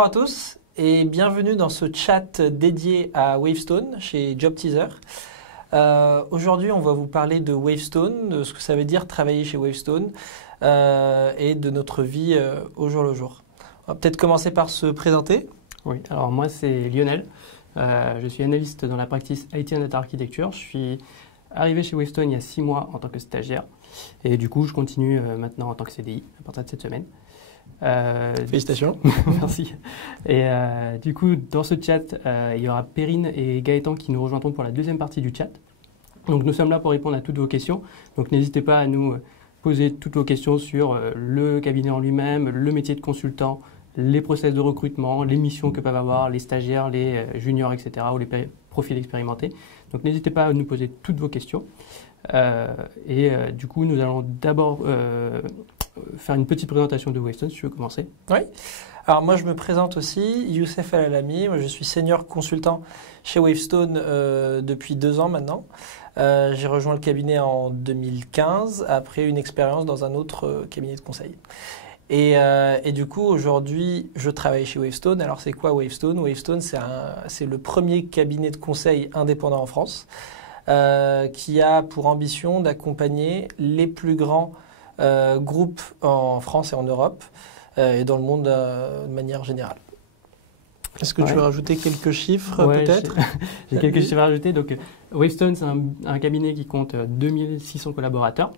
Bonjour à tous et bienvenue dans ce chat dédié à Wavestone chez JobTeaser. Aujourd'hui, on va vous parler de Wavestone, de ce que ça veut dire travailler chez Wavestone et de notre vie au jour le jour. On va peut-être commencer par se présenter. Oui, alors moi c'est Lionel. Je suis analyste dans la practice IT and Data Architecture. Je suis arrivé chez Wavestone il y a 6 mois en tant que stagiaire et du coup je continue maintenant en tant que CDI à partir de cette semaine. Félicitations. Merci. Et du coup, dans ce chat, il y aura Perrine et Gaëtan qui nous rejoindront pour la deuxième partie du chat. Donc nous sommes là pour répondre à toutes vos questions. Donc n'hésitez pas à nous poser toutes vos questions sur le cabinet en lui-même, le métier de consultant, les process de recrutement, les missions que peuvent avoir les stagiaires, les juniors, etc. ou les profils expérimentés. Donc n'hésitez pas à nous poser toutes vos questions. Du coup, nous allons d'abord faire une petite présentation de Wavestone, si tu veux commencer. Oui. Alors moi, je me présente aussi, Youssef El Alami. Moi, je suis senior consultant chez Wavestone depuis 2 ans maintenant. J'ai rejoint le cabinet en 2015 après une expérience dans un autre cabinet de conseil. Et du coup, aujourd'hui, je travaille chez Wavestone. Alors, c'est quoi Wavestone? Wavestone, c'est le premier cabinet de conseil indépendant en France qui a pour ambition d'accompagner les plus grands groupes en France et en Europe et dans le monde de manière générale. Est-ce que tu veux rajouter quelques chiffres peut-être? J'ai quelques chiffres à rajouter. Donc, Wavestone, c'est un cabinet qui compte 2600 collaborateurs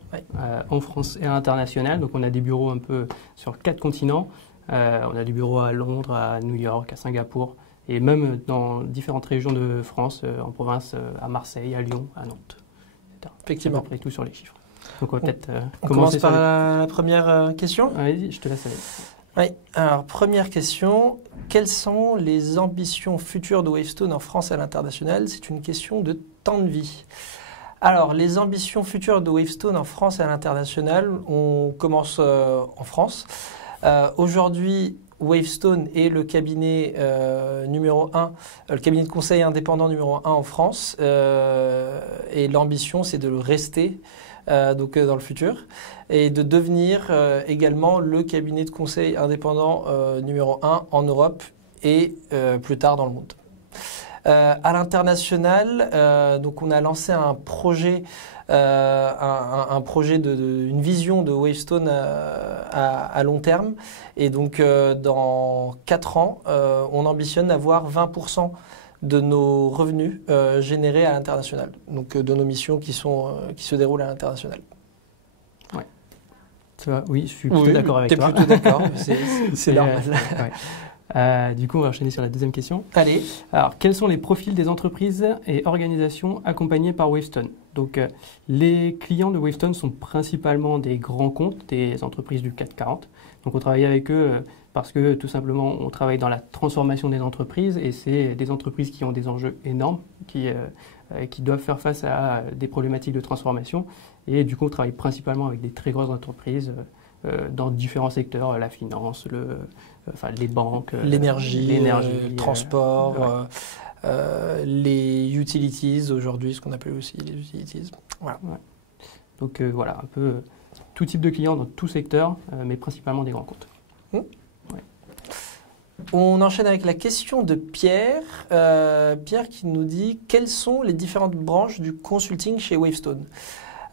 en France et à l'international. Donc, on a des bureaux un peu sur 4 continents. On a des bureaux à Londres, à New York, à Singapour et même dans différentes régions de France, en province, à Marseille, à Lyon, à Nantes, etc. Effectivement. C'est à peu près tout sur les chiffres. Donc, on va peut-être commence par la première question. Vas-y, je te laisse aller. Oui, alors première question, quelles sont les ambitions futures de Wavestone en France et à l'international? C'est une question de temps de vie. Alors, les ambitions futures de Wavestone en France et à l'international, on commence en France. Aujourd'hui, Wavestone est le cabinet numéro 1, le cabinet de conseil indépendant numéro 1 en France. Et l'ambition, c'est de le rester dans le futur et de devenir également le cabinet de conseil indépendant numéro 1 en Europe et plus tard dans le monde. À l'international, donc on a lancé un projet, une vision de Wavestone à long terme et donc dans 4 ans, on ambitionne d'avoir 20% de nos revenus générés à l'international, donc de nos missions qui se déroulent à l'international. Ouais. Oui, je suis plutôt d'accord avec toi. Tu es plutôt d'accord, c'est normal. Du coup, on va enchaîner sur la deuxième question. Allez. Alors, quels sont les profils des entreprises et organisations accompagnées par Wavestone? Donc, les clients de Wavestone sont principalement des grands comptes, des entreprises du CAC 40. Donc, on travaille avec eux parce que tout simplement, on travaille dans la transformation des entreprises et c'est des entreprises qui ont des enjeux énormes, qui doivent faire face à des problématiques de transformation. Et du coup, on travaille principalement avec des très grosses entreprises dans différents secteurs, la finance, les banques, l'énergie, le transport, les utilities aujourd'hui, ce qu'on appelle aussi les utilities. Voilà. Ouais. Donc voilà, un peu tout type de clients dans tout secteur, mais principalement des grands comptes. On enchaîne avec la question de Pierre. Pierre qui nous dit quelles sont les différentes branches du consulting chez Wavestone.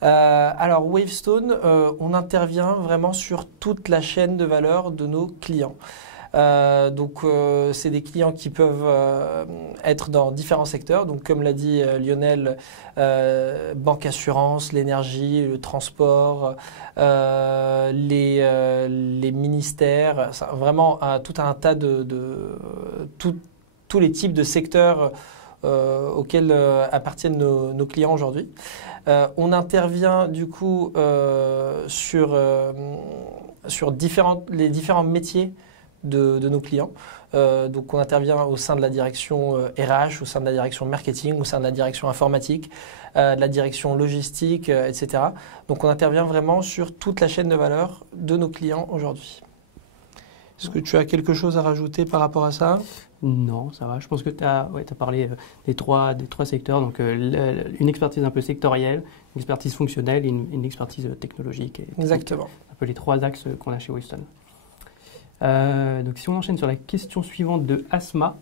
Alors Wavestone, on intervient vraiment sur toute la chaîne de valeur de nos clients. C'est des clients qui peuvent être dans différents secteurs. Donc, comme l'a dit Lionel, banque assurance, l'énergie, le transport, les ministères, vraiment tout un tas tous les types de secteurs auxquels appartiennent nos clients aujourd'hui. On intervient du coup sur les différents métiers de nos clients. Donc on intervient au sein de la direction RH, au sein de la direction marketing, au sein de la direction informatique, de la direction logistique, etc. Donc on intervient vraiment sur toute la chaîne de valeur de nos clients aujourd'hui. Est-ce que tu as quelque chose à rajouter par rapport à ça? Non, ça va. Je pense que tu as parlé des trois secteurs. Donc une expertise un peu sectorielle, une expertise fonctionnelle et une expertise technologique. Exactement. Un peu les 3 axes qu'on a chez Wavestone. Donc si on enchaîne sur la question suivante de Asma,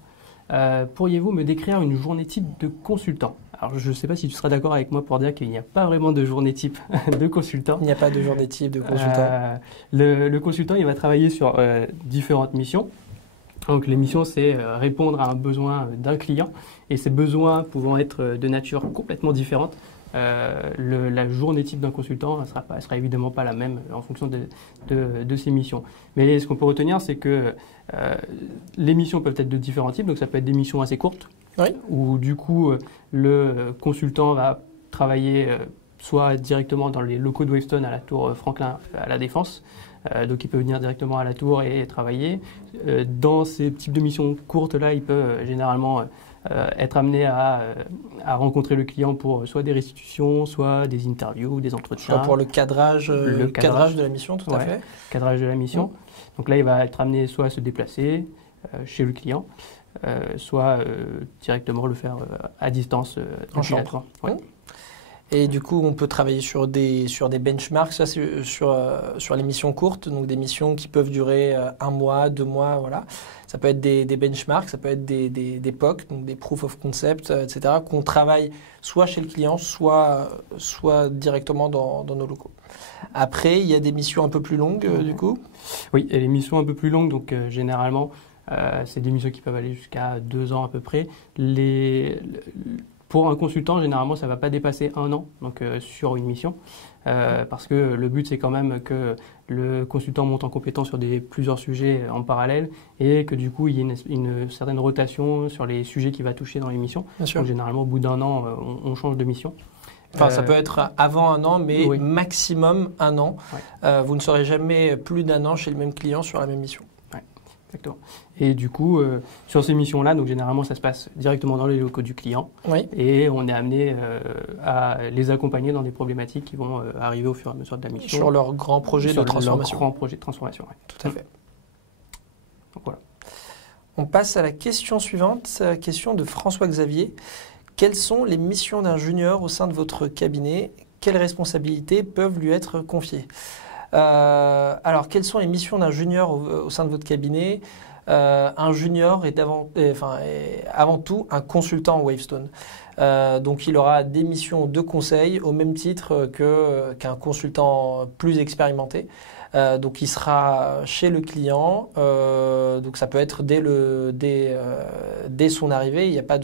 pourriez-vous me décrire une journée type de consultant? Alors je ne sais pas si tu seras d'accord avec moi pour dire qu'il n'y a pas vraiment de journée type de consultant. Il n'y a pas de journée type de consultant. Le consultant, il va travailler sur différentes missions. Donc les missions, c'est répondre à un besoin d'un client, et ces besoins pouvant être de nature complètement différente. La journée type d'un consultant ne sera évidemment pas la même en fonction de ses missions. Mais ce qu'on peut retenir, c'est que les missions peuvent être de différents types. Donc ça peut être des missions assez courtes, Oui. où du coup le consultant va travailler soit directement dans les locaux de Wavestone à la tour Franklin à la Défense. Donc il peut venir directement à la tour et travailler. Dans ces types de missions courtes-là, il peut généralement être amené à rencontrer le client pour soit des restitutions, soit des interviews, des entretiens. Soit pour le cadrage de la mission, tout à fait. Cadrage de la mission. Donc là, il va être amené soit à se déplacer chez le client, soit directement le faire à distance en chambre. Et du coup, on peut travailler sur des benchmarks, ça c'est sur les missions courtes, donc des missions qui peuvent durer 1 mois, 2 mois, voilà. Ça peut être des benchmarks, ça peut être des POC, donc des proof of concept, etc., qu'on travaille soit chez le client, soit directement dans nos locaux. Après, il y a des missions un peu plus longues, du coup. Oui, et les missions un peu plus longues, donc généralement, c'est des missions qui peuvent aller jusqu'à 2 ans à peu près. Pour un consultant, généralement, ça ne va pas dépasser 1 an donc, sur une mission, parce que le but, c'est quand même que le consultant monte en compétence sur plusieurs sujets en parallèle, et que du coup, il y ait une certaine rotation sur les sujets qu'il va toucher dans les missions. Donc, généralement, au bout d'1 an, on change de mission. Enfin, ça peut être avant 1 an, mais oui. Maximum 1 an. Ouais. Vous ne serez jamais plus d'1 an chez le même client sur la même mission. Exactement. Et du coup, sur ces missions-là, donc généralement, ça se passe directement dans les locaux du client. Oui. Et on est amené à les accompagner dans des problématiques qui vont arriver au fur et à mesure de la mission. Sur leur grand projet de transformation. Leur grand projet de transformation, oui. Tout à fait. Donc voilà. On passe à la question suivante, question de François-Xavier. Quelles sont les missions d'un junior au sein de votre cabinet? Quelles responsabilités peuvent lui être confiées? Alors, quelles sont les missions d'un junior au sein de votre cabinet? Un junior est avant tout un consultant Wavestone. Donc, il aura des missions de conseil au même titre qu'un consultant plus expérimenté. Donc, il sera chez le client. Donc, ça peut être dès son arrivée. Il n'y a pas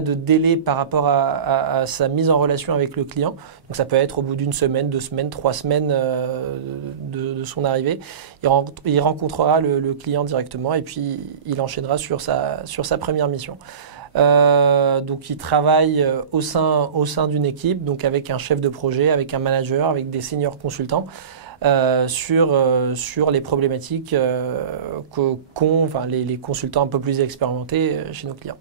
de délai par rapport à sa mise en relation avec le client. Donc ça peut être au bout d'1 semaine, 2 semaines, 3 semaines de son arrivée. Il rencontrera le client directement et puis il enchaînera sur sa première mission. Donc il travaille au sein d'une équipe, donc avec un chef de projet, avec un manager, avec des seniors consultants. Sur les problématiques qu'ont les consultants un peu plus expérimentés chez nos clients.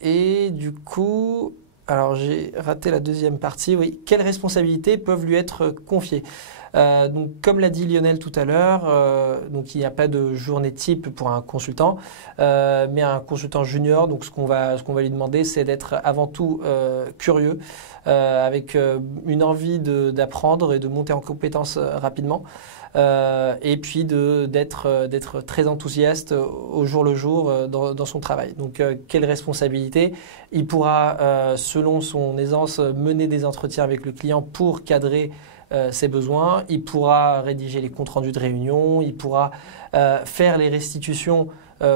Et du coup, alors j'ai raté la deuxième partie. Oui, quelles responsabilités peuvent lui être confiées? Donc, comme l'a dit Lionel tout à l'heure, donc il n'y a pas de journée type pour un consultant, mais un consultant junior. Donc, ce qu'on va lui demander, c'est d'être avant tout curieux, avec une envie d'apprendre et de monter en compétences rapidement. Et puis d'être très enthousiaste au jour le jour dans son travail. Donc, quelle responsabilité? Il pourra, selon son aisance, mener des entretiens avec le client pour cadrer ses besoins. Il pourra rédiger les comptes rendus de réunion. Il pourra faire les restitutions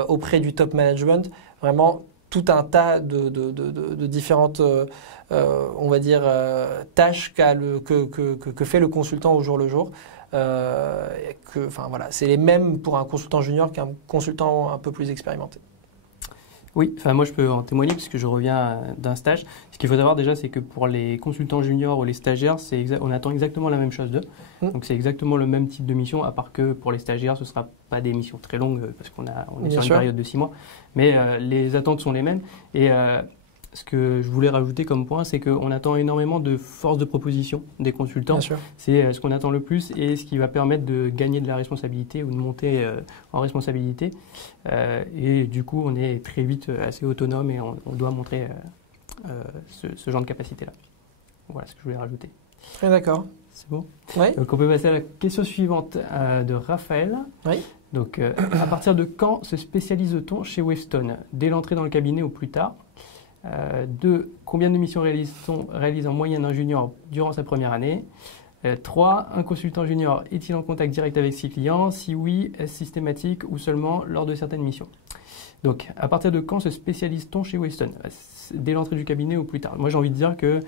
auprès du top management. Vraiment, tout un tas de différentes, on va dire, tâches que fait le consultant au jour le jour. Voilà, c'est les mêmes pour un consultant junior qu'un consultant un peu plus expérimenté. Oui, moi je peux en témoigner puisque je reviens d'un stage. Ce qu'il faut savoir déjà, c'est que pour les consultants juniors ou les stagiaires, on attend exactement la même chose d'eux. Donc c'est exactement le même type de mission, à part que pour les stagiaires, ce ne sera pas des missions très longues parce qu'on est sur une période de 6 mois. Mais les attentes sont les mêmes. Et ce que je voulais rajouter comme point, c'est qu'on attend énormément de force de proposition des consultants. C'est ce qu'on attend le plus et ce qui va permettre de gagner de la responsabilité ou de monter en responsabilité. Et du coup, on est très vite assez autonome et on doit montrer ce genre de capacité-là. Voilà ce que je voulais rajouter. Oui, d'accord. C'est bon? Oui. Donc on peut passer à la question suivante de Raphaël. Oui. Donc à partir de quand se spécialise-t-on chez Wavestone? Dès l'entrée dans le cabinet ou plus tard? 2. Combien de missions réalise en moyenne un junior durant sa première année? 3. Un consultant junior est-il en contact direct avec ses clients? Si oui, est-ce systématique ou seulement lors de certaines missions? Donc, à partir de quand se spécialise-t-on chez Wavestone? Dès l'entrée du cabinet ou plus tard? Moi, j'ai envie de dire que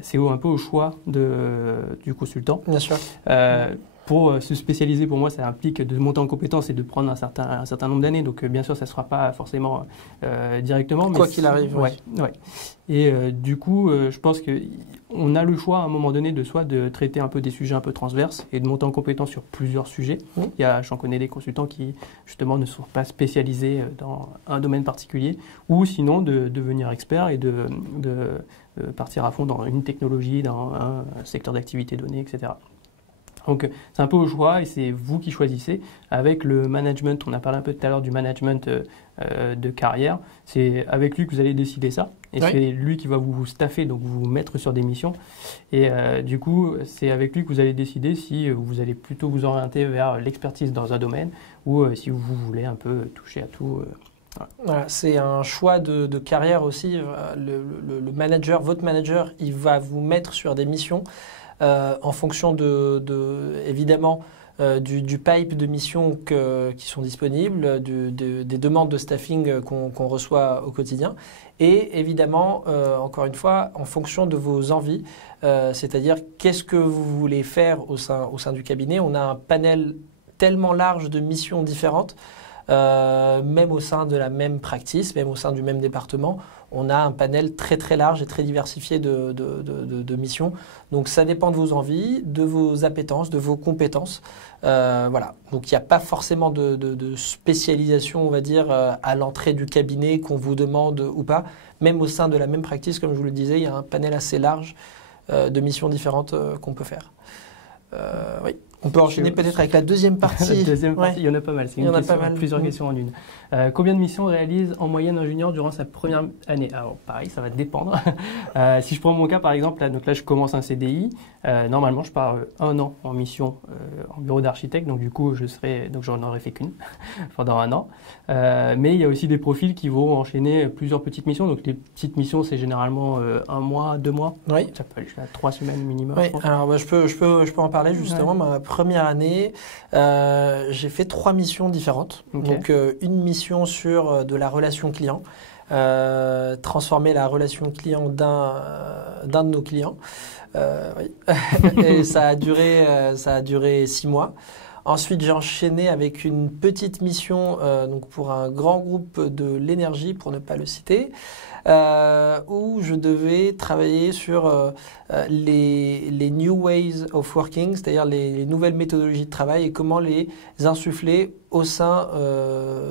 c'est un peu au choix du consultant. Bien sûr. Pour se spécialiser, pour moi, ça implique de monter en compétence et de prendre un certain nombre d'années. Donc, bien sûr, ça ne sera pas forcément directement. Quoi qu'il arrive. Ouais. Et du coup, je pense qu'on a le choix à un moment donné de traiter un peu des sujets un peu transverses et de monter en compétence sur plusieurs sujets. J'en connais des consultants qui, justement, ne sont pas spécialisés dans un domaine particulier ou sinon de devenir expert et de partir à fond dans une technologie, dans un secteur d'activité donné, etc. Donc, c'est un peu au choix et c'est vous qui choisissez. Avec le management, on a parlé un peu tout à l'heure du management de carrière. C'est avec lui que vous allez décider ça. Et c'est lui qui va vous staffer, donc vous mettre sur des missions. Et du coup, c'est avec lui que vous allez décider si vous allez plutôt vous orienter vers l'expertise dans un domaine ou si vous voulez un peu toucher à tout. Voilà, c'est un choix de carrière aussi. Le manager, votre manager, il va vous mettre sur des missions. En fonction évidemment du pipe de missions qui sont disponibles, des demandes de staffing qu'on reçoit au quotidien et évidemment, encore une fois, en fonction de vos envies, c'est-à-dire qu'est-ce que vous voulez faire au sein du cabinet. On a un panel tellement large de missions différentes, même au sein de la même practice, même au sein du même département. On a un panel très très large et très diversifié de missions. Donc ça dépend de vos envies, de vos appétences, de vos compétences. Voilà. Donc il n'y a pas forcément de spécialisation, on va dire, à l'entrée du cabinet qu'on vous demande ou pas. Même au sein de la même practice, comme je vous le disais, il y a un panel assez large de missions différentes qu'on peut faire. Oui. On peut enchaîner peut-être avec la deuxième partie. La deuxième partie, il y en a pas mal. C'est plusieurs questions en une. Combien de missions réalise en moyenne un junior durant sa première année? Alors pareil, ça va dépendre. Si je prends mon cas par exemple, là je commence un CDI. Normalement, je pars 1 an en mission en bureau d'architecte. Donc du coup, j'en aurais fait qu'une pendant 1 an. Mais il y a aussi des profils qui vont enchaîner plusieurs petites missions. Donc les petites missions, c'est généralement 1 mois, 2 mois. Oui. Ça peut aller jusqu'à 3 semaines minimum. Oui. Alors je peux en parler justement. Ma première année, j'ai fait 3 missions différentes. Okay. Donc une mission sur de la relation client, transformer la relation client d'un de nos clients. Oui. Et ça a duré 6 mois. Ensuite, j'ai enchaîné avec une petite mission donc pour un grand groupe de l'énergie, pour ne pas le citer, où je devais travailler sur les new ways of working, c'est-à-dire les nouvelles méthodologies de travail et comment les insuffler au sein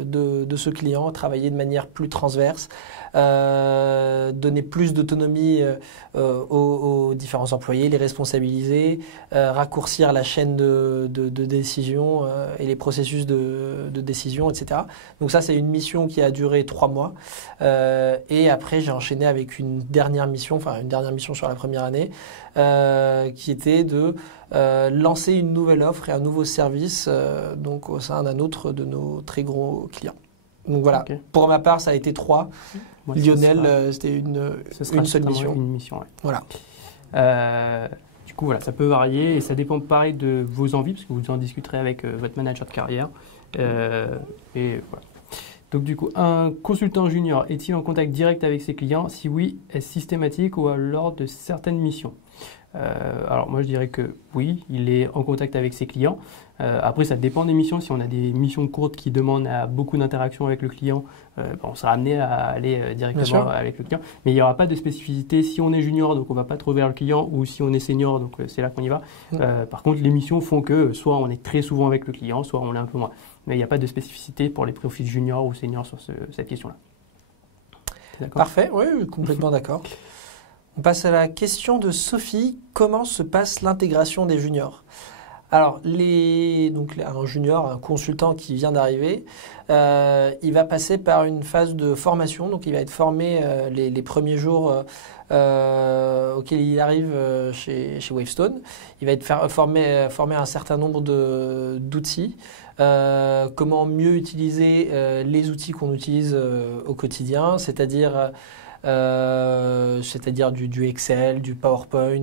de ce client, travailler de manière plus transverse, donner plus d'autonomie aux différents employés, les responsabiliser, raccourcir la chaîne de décision et les processus de décision, etc. Donc ça, c'est une mission qui a duré 3 mois. Et après, j'ai enchaîné avec une dernière mission sur la première année, qui était de lancer une nouvelle offre et un nouveau service donc au sein d'un autre de nos très gros clients. Donc voilà, okay. Pour ma part, ça a été 3. Moi, Lionel, c'était une seule mission. Une mission, ouais. Voilà. Du coup, voilà, ça peut varier et ça dépend pareil de vos envies, parce que vous en discuterez avec votre manager de carrière. Et voilà. Donc du coup, un consultant junior est-il en contact direct avec ses clients? Si oui, est-ce systématique ou lors de certaines missions? Alors moi je dirais que oui, il est en contact avec ses clients. Après ça dépend des missions. Si on a des missions courtes qui demandent beaucoup d'interaction avec le client, on sera amené à aller directement avec le client. Mais il n'y aura pas de spécificité si on est junior, donc on ne va pas trop vers le client, ou si on est senior, donc c'est là qu'on y va. Par contre, les missions font que soit on est très souvent avec le client, soit on l'est un peu moins. Mais il n'y a pas de spécificité pour les profils juniors ou seniors sur cette question-là. Parfait, oui, complètement d'accord. On passe à la question de Sophie. Comment se passe l'intégration des juniors? Alors, un junior, un consultant qui vient d'arriver, il va passer par une phase de formation. Donc, il va être formé les premiers jours auxquels il arrive chez Wavestone. Il va être formé à un certain nombre d'outils. Comment mieux utiliser les outils qu'on utilise au quotidien, c'est-à-dire du Excel, du PowerPoint,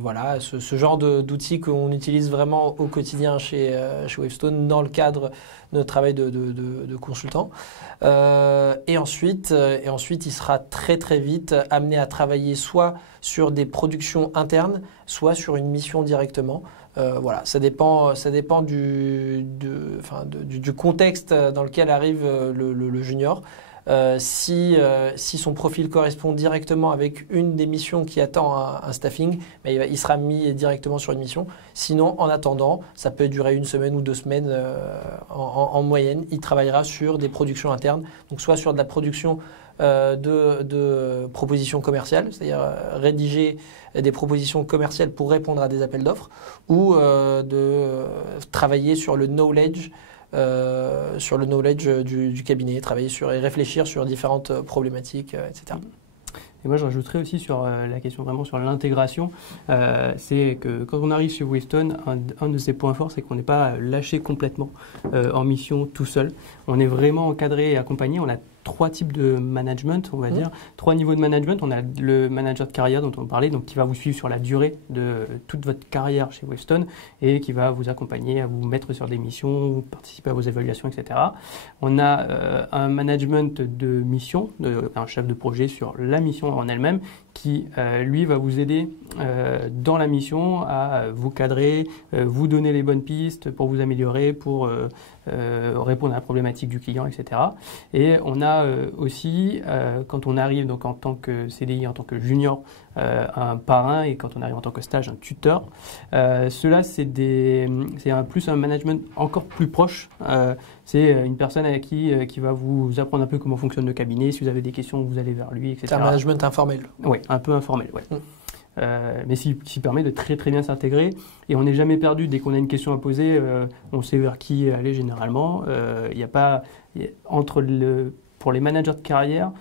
voilà, ce genre d'outils qu'on utilise vraiment au quotidien chez Wavestone dans le cadre de notre travail de consultant. Et ensuite, il sera très très vite amené à travailler soit sur des productions internes, soit sur une mission directement. Voilà, ça dépend du contexte dans lequel arrive le junior. Si son profil correspond directement avec une des missions qui attend un staffing, il sera mis directement sur une mission. Sinon, en attendant, ça peut durer 1 semaine ou 2 semaines en moyenne. Il travaillera sur des productions internes, donc soit sur de la production de propositions commerciales, c'est-à-dire rédiger des propositions commerciales pour répondre à des appels d'offres, ou de travailler sur le knowledge du cabinet, travailler et réfléchir sur différentes problématiques, etc. Et moi, je rajouterais aussi sur la question vraiment sur l'intégration, c'est que quand on arrive chez Wavestone, un de ses points forts, c'est qu'on n'est pas lâché complètement en mission tout seul. On est vraiment encadré et accompagné. On a 3 types de management, on va dire, 3 niveaux de management. On a le manager de carrière dont on parlait, donc qui va vous suivre sur la durée de toute votre carrière chez Wavestone et qui va vous accompagner à vous mettre sur des missions, participer à vos évaluations, etc. On a un management de mission, un chef de projet sur la mission en elle-même, qui, lui, va vous aider dans la mission à vous cadrer, vous donner les bonnes pistes pour vous améliorer, pour répondre à la problématique du client, etc. Et on a aussi, quand on arrive donc en tant que CDI, en tant que junior, un parrain, et quand on arrive en tant que stage, un tuteur. Cela, c'est plus un management encore plus proche. C'est une personne avec qui va vous apprendre un peu comment fonctionne le cabinet. Si vous avez des questions, vous allez vers lui, etc. C'est un management informel. Oui, un peu informel, ouais. Mais qui permet de très très bien s'intégrer, et on n'est jamais perdu. Dès qu'on a une question à poser, on sait vers qui aller généralement. Il n'y a pas pour les managers de carrière,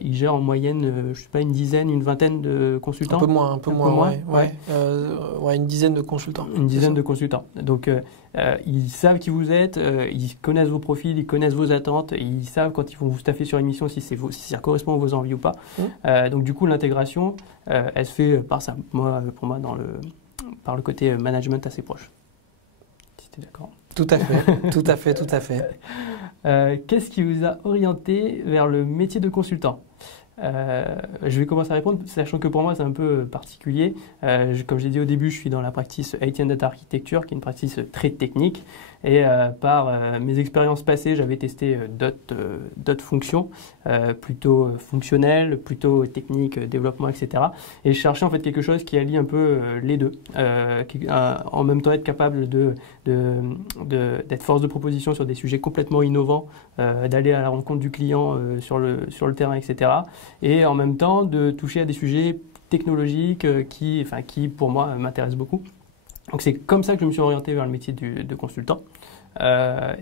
ils gèrent en moyenne, je sais pas, une dizaine, une vingtaine de consultants. Un peu moins, ouais. Une dizaine de consultants. Une dizaine de consultants. Donc, ils savent qui vous êtes, ils connaissent vos profils, ils connaissent vos attentes, ils savent quand ils vont vous staffer sur une mission si ça correspond à vos envies ou pas. Donc, du coup, l'intégration, elle se fait pour moi, par le côté management assez proche. Si tu es d'accord. Tout à fait, tout à fait. Qu'est-ce qui vous a orienté vers le métier de consultant ? Je vais commencer à répondre, sachant que pour moi c'est un peu particulier. Comme j'ai dit au début, je suis dans la practice IT and Data Architecture, qui est une practice très technique. Et par mes expériences passées, j'avais testé d'autres fonctions, plutôt fonctionnelles, plutôt techniques, développement, etc. Et je cherchais en fait quelque chose qui allie un peu les deux, en même temps être capable d'être force de proposition sur des sujets complètement innovants, d'aller à la rencontre du client sur le terrain, etc. Et en même temps de toucher à des sujets technologiques qui pour moi m'intéressent beaucoup. Donc c'est comme ça que je me suis orienté vers le métier de consultant.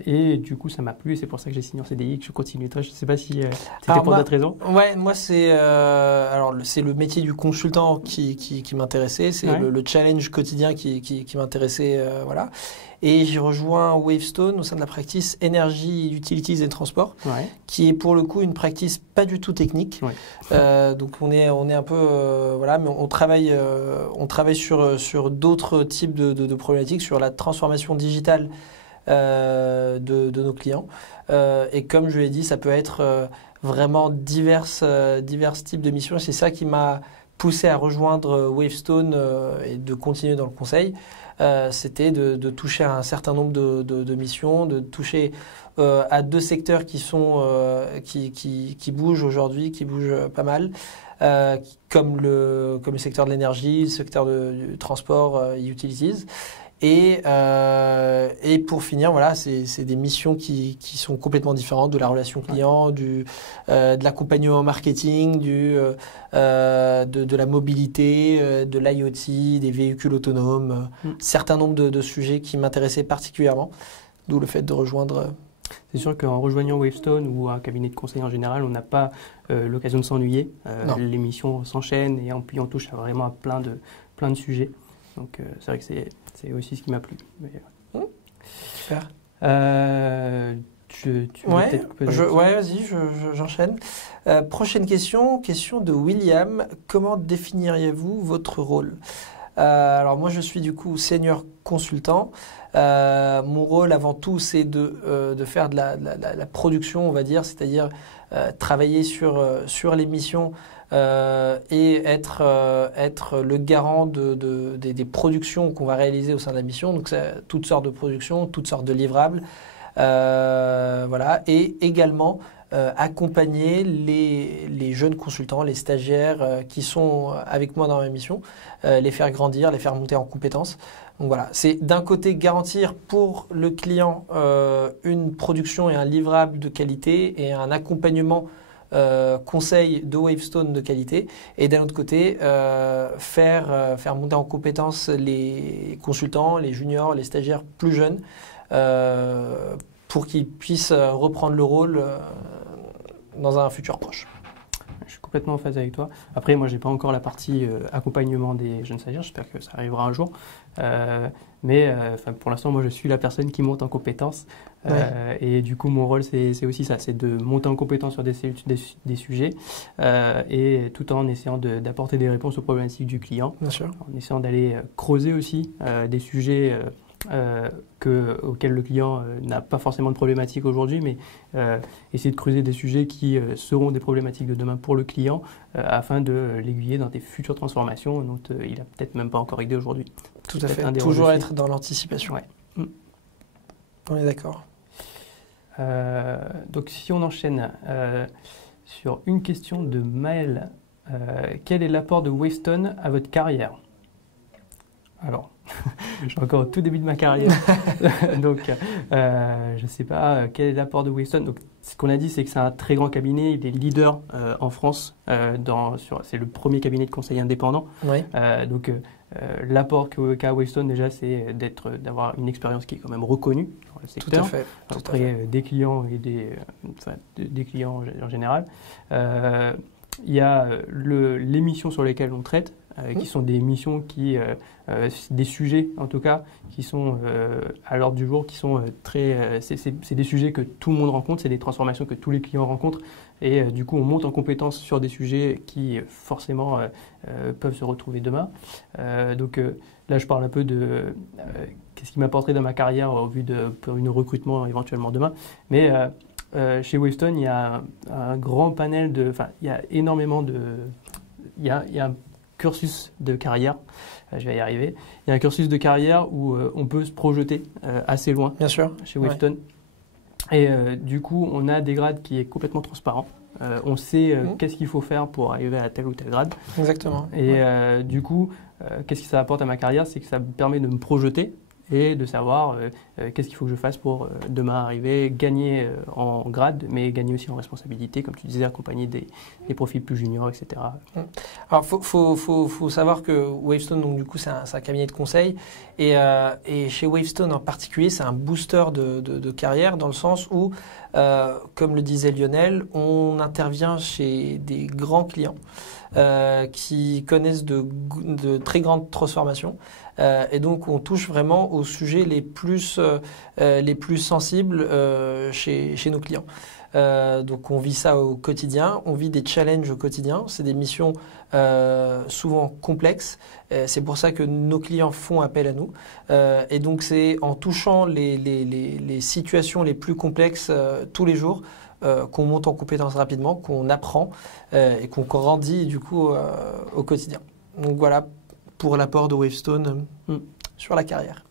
Et du coup ça m'a plu, et c'est pour ça que j'ai signé en CDI et que je continue. Toi, je ne sais pas si c'était pour d'autres raisons. Ouais, moi c'est le métier du consultant qui m'intéressait, c'est le challenge quotidien qui m'intéressait, voilà. Et j'ai rejoint Wavestone au sein de la practice énergie, utilities et transport, qui est pour le coup une practice pas du tout technique. Donc on est un peu voilà, mais on travaille sur d'autres types de problématiques, sur la transformation digitale de nos clients. Et comme je l'ai dit, ça peut être vraiment divers types de missions. C'est ça qui m'a poussé à rejoindre Wavestone et de continuer dans le conseil. C'était de toucher à un certain nombre de missions, de toucher à 2 secteurs qui bougent aujourd'hui, qui bougent pas mal, comme le secteur de l'énergie, le secteur du transport, utilities. Et pour finir, voilà, c'est des missions qui sont complètement différentes de la relation client, de l'accompagnement marketing, de la mobilité, de l'IoT, des véhicules autonomes, certain nombre de sujets qui m'intéressaient particulièrement, d'où le fait de rejoindre. C'est sûr qu'en rejoignant Wavestone ou un cabinet de conseil en général, on n'a pas l'occasion de s'ennuyer. Les missions s'enchaînent et puis on touche vraiment à plein de sujets. Donc c'est vrai que c'est aussi ce qui m'a plu. Mais, super. Vas-y, j'enchaîne. Prochaine question de William. Comment définiriez-vous votre rôle ? Alors moi je suis du coup senior consultant. Mon rôle avant tout c'est de faire de la production, on va dire, c'est-à-dire travailler sur les missions et être le garant des productions qu'on va réaliser au sein de la mission. Donc c'est toutes sortes de productions, toutes sortes de livrables. Voilà. Et également accompagner les jeunes consultants, les stagiaires qui sont avec moi dans ma mission, les faire grandir, les faire monter en compétences. Donc voilà, c'est d'un côté garantir pour le client une production et un livrable de qualité et un accompagnement conseil de Wavestone de qualité, et d'un autre côté faire monter en compétences les consultants, les juniors, les stagiaires plus jeunes pour qu'ils puissent reprendre le rôle dans un futur proche. Je suis complètement en phase avec toi. Après, moi, je n'ai pas encore la partie accompagnement des jeunes stagiaires. J'espère que ça arrivera un jour. Mais pour l'instant, moi, je suis la personne qui monte en compétences. Et du coup, mon rôle, c'est aussi ça. C'est de monter en compétence sur des sujets et tout en essayant d'apporter des réponses aux problématiques du client. Bien sûr. En essayant d'aller creuser aussi des sujets auquel le client n'a pas forcément de problématique aujourd'hui, mais essayer de creuser des sujets qui seront des problématiques de demain pour le client afin de l'aiguiller dans des futures transformations dont il n'a peut-être même pas encore idée aujourd'hui. Tout à fait, toujours être dans l'anticipation. Ouais. On est d'accord. Donc si on enchaîne sur une question de Maël, quel est l'apport de Wavestone à votre carrière ? Alors, je suis encore au tout début de ma carrière, donc je ne sais pas quel est l'apport de Wavestone. Donc, ce qu'on a dit, c'est que c'est un très grand cabinet, il est leader en France, c'est le premier cabinet de conseil indépendant. Oui. Donc, l'apport qu'a Wavestone déjà, c'est d'avoir une expérience qui est quand même reconnue dans le secteur, tout à fait. auprès des clients et des clients en général. Il y a les missions sur lesquelles on traite, qui sont des missions des sujets en tout cas, qui sont à l'ordre du jour, qui sont c'est des sujets que tout le monde rencontre, c'est des transformations que tous les clients rencontrent, et du coup on monte en compétence sur des sujets qui forcément peuvent se retrouver demain. Donc là je parle un peu de qu'est-ce qui m'apporterait dans ma carrière au vu pour une recrutement éventuellement demain, mais chez Wavestone il y a un grand panel il y a énormément il y a un cursus de carrière, je vais y arriver. Il y a un cursus de carrière où on peut se projeter assez loin. Bien sûr. Chez Wavestone. Ouais. Et du coup, on a des grades qui est complètement transparent. On sait qu'est-ce qu'il faut faire pour arriver à tel ou tel grade. Exactement. Et du coup, qu'est-ce que ça apporte à ma carrière? C'est que ça me permet de me projeter et de savoir qu'est-ce qu'il faut que je fasse pour demain arriver, gagner en grade, mais gagner aussi en responsabilité, comme tu disais, accompagner des profils plus juniors, etc. Alors, faut savoir que Wavestone, donc, du coup, c'est un cabinet de conseil. Et chez Wavestone en particulier, c'est un booster de carrière dans le sens où, comme le disait Lionel, on intervient chez des grands clients qui connaissent de très grandes transformations. Et donc, on touche vraiment aux sujets les plus sensibles chez nos clients. Donc, on vit ça au quotidien, on vit des challenges au quotidien. C'est des missions souvent complexes. C'est pour ça que nos clients font appel à nous. Et donc, c'est en touchant les situations les plus complexes tous les jours qu'on monte en compétences rapidement, qu'on apprend et qu'on grandit du coup au quotidien. Donc, voilà pour l'apport de Wavestone sur la carrière.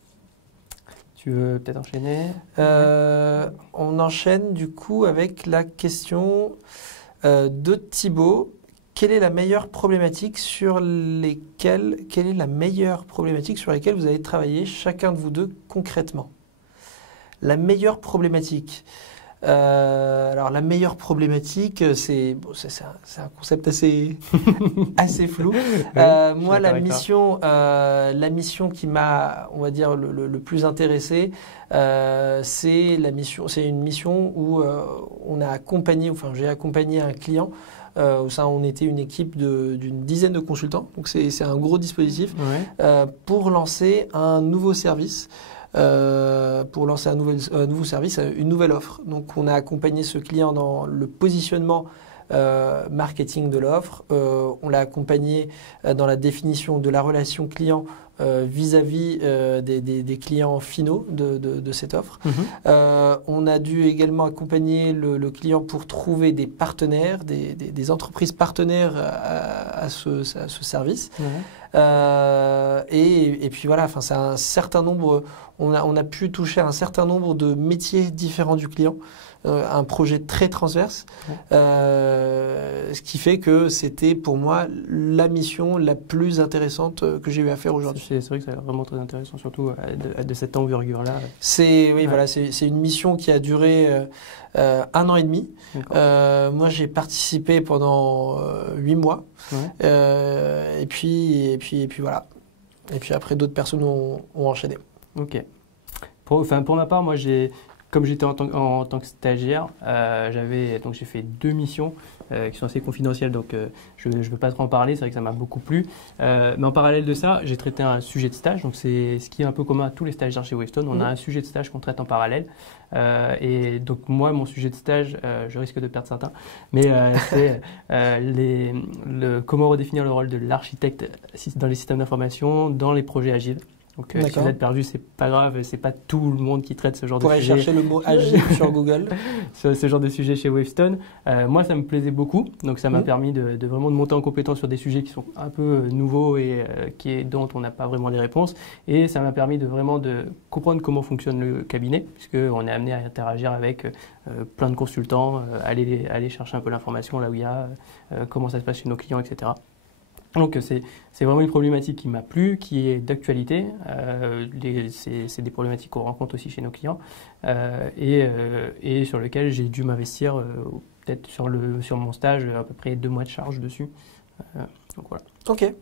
Tu veux peut-être enchaîner? On enchaîne du coup avec la question de Thibaut quelle est la meilleure problématique sur lesquelles vous avez travaillé chacun de vous deux concrètement? La meilleure problématique. Alors la meilleure problématique, c'est un concept assez flou. Moi, la mission qui m'a, on va dire, le plus intéressé, c'est une mission où on a accompagné, enfin j'ai accompagné un client. On était une équipe d'une dizaine de consultants, donc c'est un gros dispositif pour lancer un nouveau service. Un nouveau service, une nouvelle offre. Donc on a accompagné ce client dans le positionnement marketing de l'offre. On l'a accompagné dans la définition de la relation client vis-à-vis des clients finaux de cette offre. On a dû également accompagner le client pour trouver des partenaires, des entreprises partenaires à ce service. Et puis voilà, c'est un certain nombre, on a pu toucher un certain nombre de métiers différents du client, un projet très transverse, ce qui fait que c'était pour moi la mission la plus intéressante que j'ai eu à faire aujourd'hui. C'est vrai que c'est vraiment très intéressant, surtout de cette envergure-là. C'est une mission qui a duré 1 an et demi. Moi, j'ai participé pendant 8 mois. Et puis voilà. Et puis après, d'autres personnes ont enchaîné. Ok. Pour ma part, moi, comme j'étais en tant que stagiaire, j'ai fait 2 missions qui sont assez confidentielles, donc je ne veux pas trop en parler, c'est vrai que ça m'a beaucoup plu. Mais en parallèle de ça, j'ai traité un sujet de stage, donc c'est ce qui est un peu commun à tous les stagiaires chez Wavestone. On a un sujet de stage qu'on traite en parallèle. Et donc moi, mon sujet de stage, je risque de perdre certains, mais c'est comment redéfinir le rôle de l'architecte dans les systèmes d'information, dans les projets agiles. Donc si vous êtes perdu, c'est pas grave, c'est pas tout le monde qui traite ce genre de sujet. Vous pourrez chercher le mot agile sur Google. Ce genre de sujet chez Wavestone. Moi, ça me plaisait beaucoup, donc ça m'a permis de vraiment de monter en compétence sur des sujets qui sont un peu nouveaux et dont on n'a pas vraiment les réponses. Et ça m'a permis de comprendre comment fonctionne le cabinet, puisqu'on est amené à interagir avec plein de consultants, aller chercher un peu l'information là où il y a, comment ça se passe chez nos clients, etc. Donc c'est vraiment une problématique qui m'a plu, qui est d'actualité. C'est des problématiques qu'on rencontre aussi chez nos clients et sur lesquelles j'ai dû m'investir peut-être sur mon stage à peu près 2 mois de charge dessus. Donc voilà. Ok.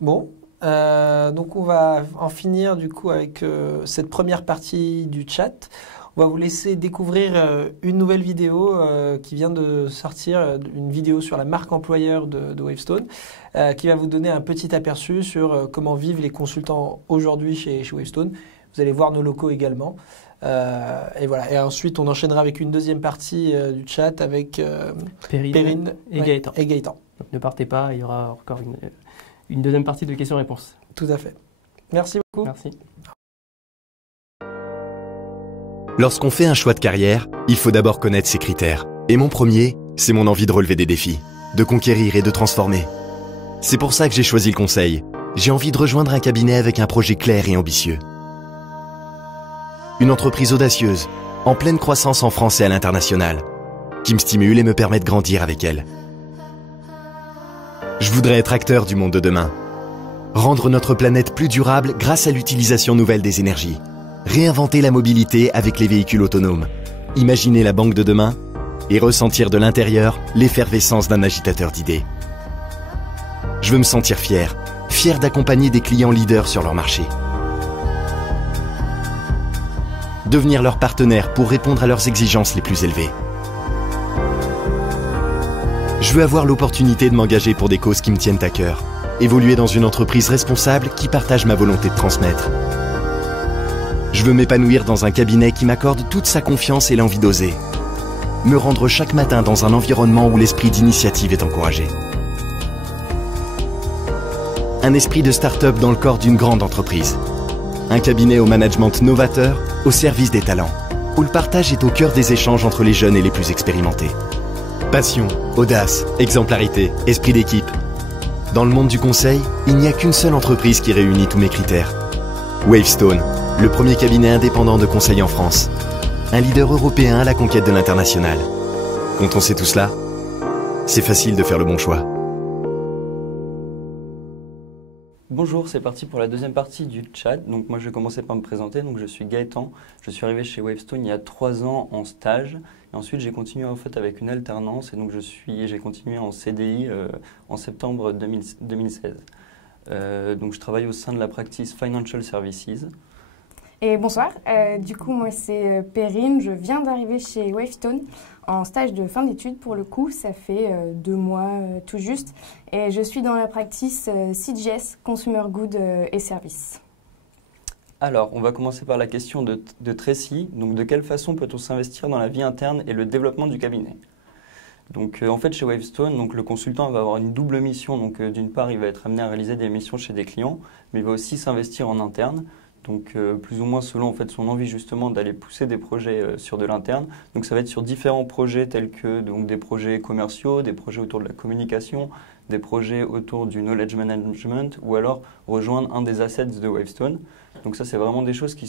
Bon. Donc on va en finir du coup avec cette première partie du chat. On va vous laisser découvrir une nouvelle vidéo qui vient de sortir, une vidéo sur la marque employeur de Wavestone, qui va vous donner un petit aperçu sur comment vivent les consultants aujourd'hui chez Wavestone. Vous allez voir nos locaux également. Et voilà. Et ensuite, on enchaînera avec une deuxième partie du chat avec Perrine et Gaëtan. Donc, ne partez pas, il y aura encore une deuxième partie de questions-réponses. Tout à fait. Merci beaucoup. Merci. Lorsqu'on fait un choix de carrière, il faut d'abord connaître ses critères. Et mon premier, c'est mon envie de relever des défis, de conquérir et de transformer. C'est pour ça que j'ai choisi le conseil. J'ai envie de rejoindre un cabinet avec un projet clair et ambitieux. Une entreprise audacieuse, en pleine croissance en France et à l'international, qui me stimule et me permet de grandir avec elle. Je voudrais être acteur du monde de demain. Rendre notre planète plus durable grâce à l'utilisation nouvelle des énergies. Réinventer la mobilité avec les véhicules autonomes. Imaginer la banque de demain et ressentir de l'intérieur l'effervescence d'un agitateur d'idées. Je veux me sentir fier d'accompagner des clients leaders sur leur marché. Devenir leur partenaire pour répondre à leurs exigences les plus élevées. Je veux avoir l'opportunité de m'engager pour des causes qui me tiennent à cœur. Évoluer dans une entreprise responsable qui partage ma volonté de transmettre. Je veux m'épanouir dans un cabinet qui m'accorde toute sa confiance et l'envie d'oser. Me rendre chaque matin dans un environnement où l'esprit d'initiative est encouragé. Un esprit de start-up dans le corps d'une grande entreprise. Un cabinet au management novateur, au service des talents, où le partage est au cœur des échanges entre les jeunes et les plus expérimentés. Passion, audace, exemplarité, esprit d'équipe. Dans le monde du conseil, il n'y a qu'une seule entreprise qui réunit tous mes critères. Wavestone. Le premier cabinet indépendant de conseil en France. Un leader européen à la conquête de l'international. Quand on sait tout cela, c'est facile de faire le bon choix. Bonjour, c'est parti pour la deuxième partie du chat. Donc moi je vais commencer par me présenter. Donc je suis Gaëtan, je suis arrivé chez Wavestone il y a 3 ans en stage. Et ensuite j'ai continué en fait avec une alternance et donc j'ai continué en CDI en septembre 2016. Donc je travaille au sein de la practice Financial Services. Et bonsoir, du coup moi c'est Perrine, je viens d'arriver chez Wavestone en stage de fin d'études pour le coup, ça fait 2 mois tout juste et je suis dans la practice CGS, Consumer Goods et Services. Alors on va commencer par la question de Tracy, donc de quelle façon peut-on s'investir dans la vie interne et le développement du cabinet? Donc en fait chez Wavestone, donc, le consultant va avoir une double mission, donc d'une part il va être amené à réaliser des missions chez des clients, mais il va aussi s'investir en interne. Donc plus ou moins selon en fait, son envie justement d'aller pousser des projets sur de l'interne. Donc ça va être sur différents projets tels que donc, des projets commerciaux, des projets autour de la communication, des projets autour du knowledge management ou alors rejoindre un des assets de Wavestone. Donc ça c'est vraiment des choses qui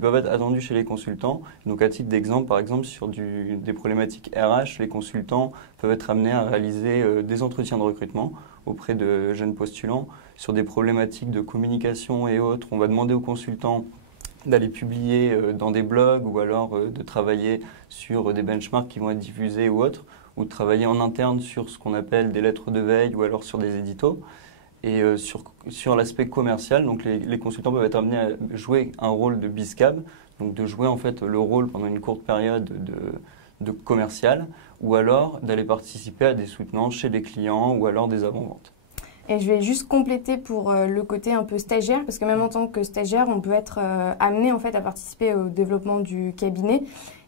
peuvent être attendues chez les consultants. Donc à titre d'exemple, par exemple sur des problématiques RH, les consultants peuvent être amenés à réaliser des entretiens de recrutement auprès de jeunes postulants. Sur des problématiques de communication et autres, on va demander aux consultants d'aller publier dans des blogs ou alors de travailler sur des benchmarks qui vont être diffusés ou autres, ou de travailler en interne sur ce qu'on appelle des lettres de veille ou alors sur des éditos. Et sur l'aspect commercial, donc les consultants peuvent être amenés à jouer un rôle de BizCab, donc de jouer en fait le rôle pendant une courte période de commercial, ou alors d'aller participer à des soutenances chez des clients ou alors des avant-ventes. Et je vais juste compléter pour le côté un peu stagiaire, parce que même en tant que stagiaire, on peut être amené en fait à participer au développement du cabinet.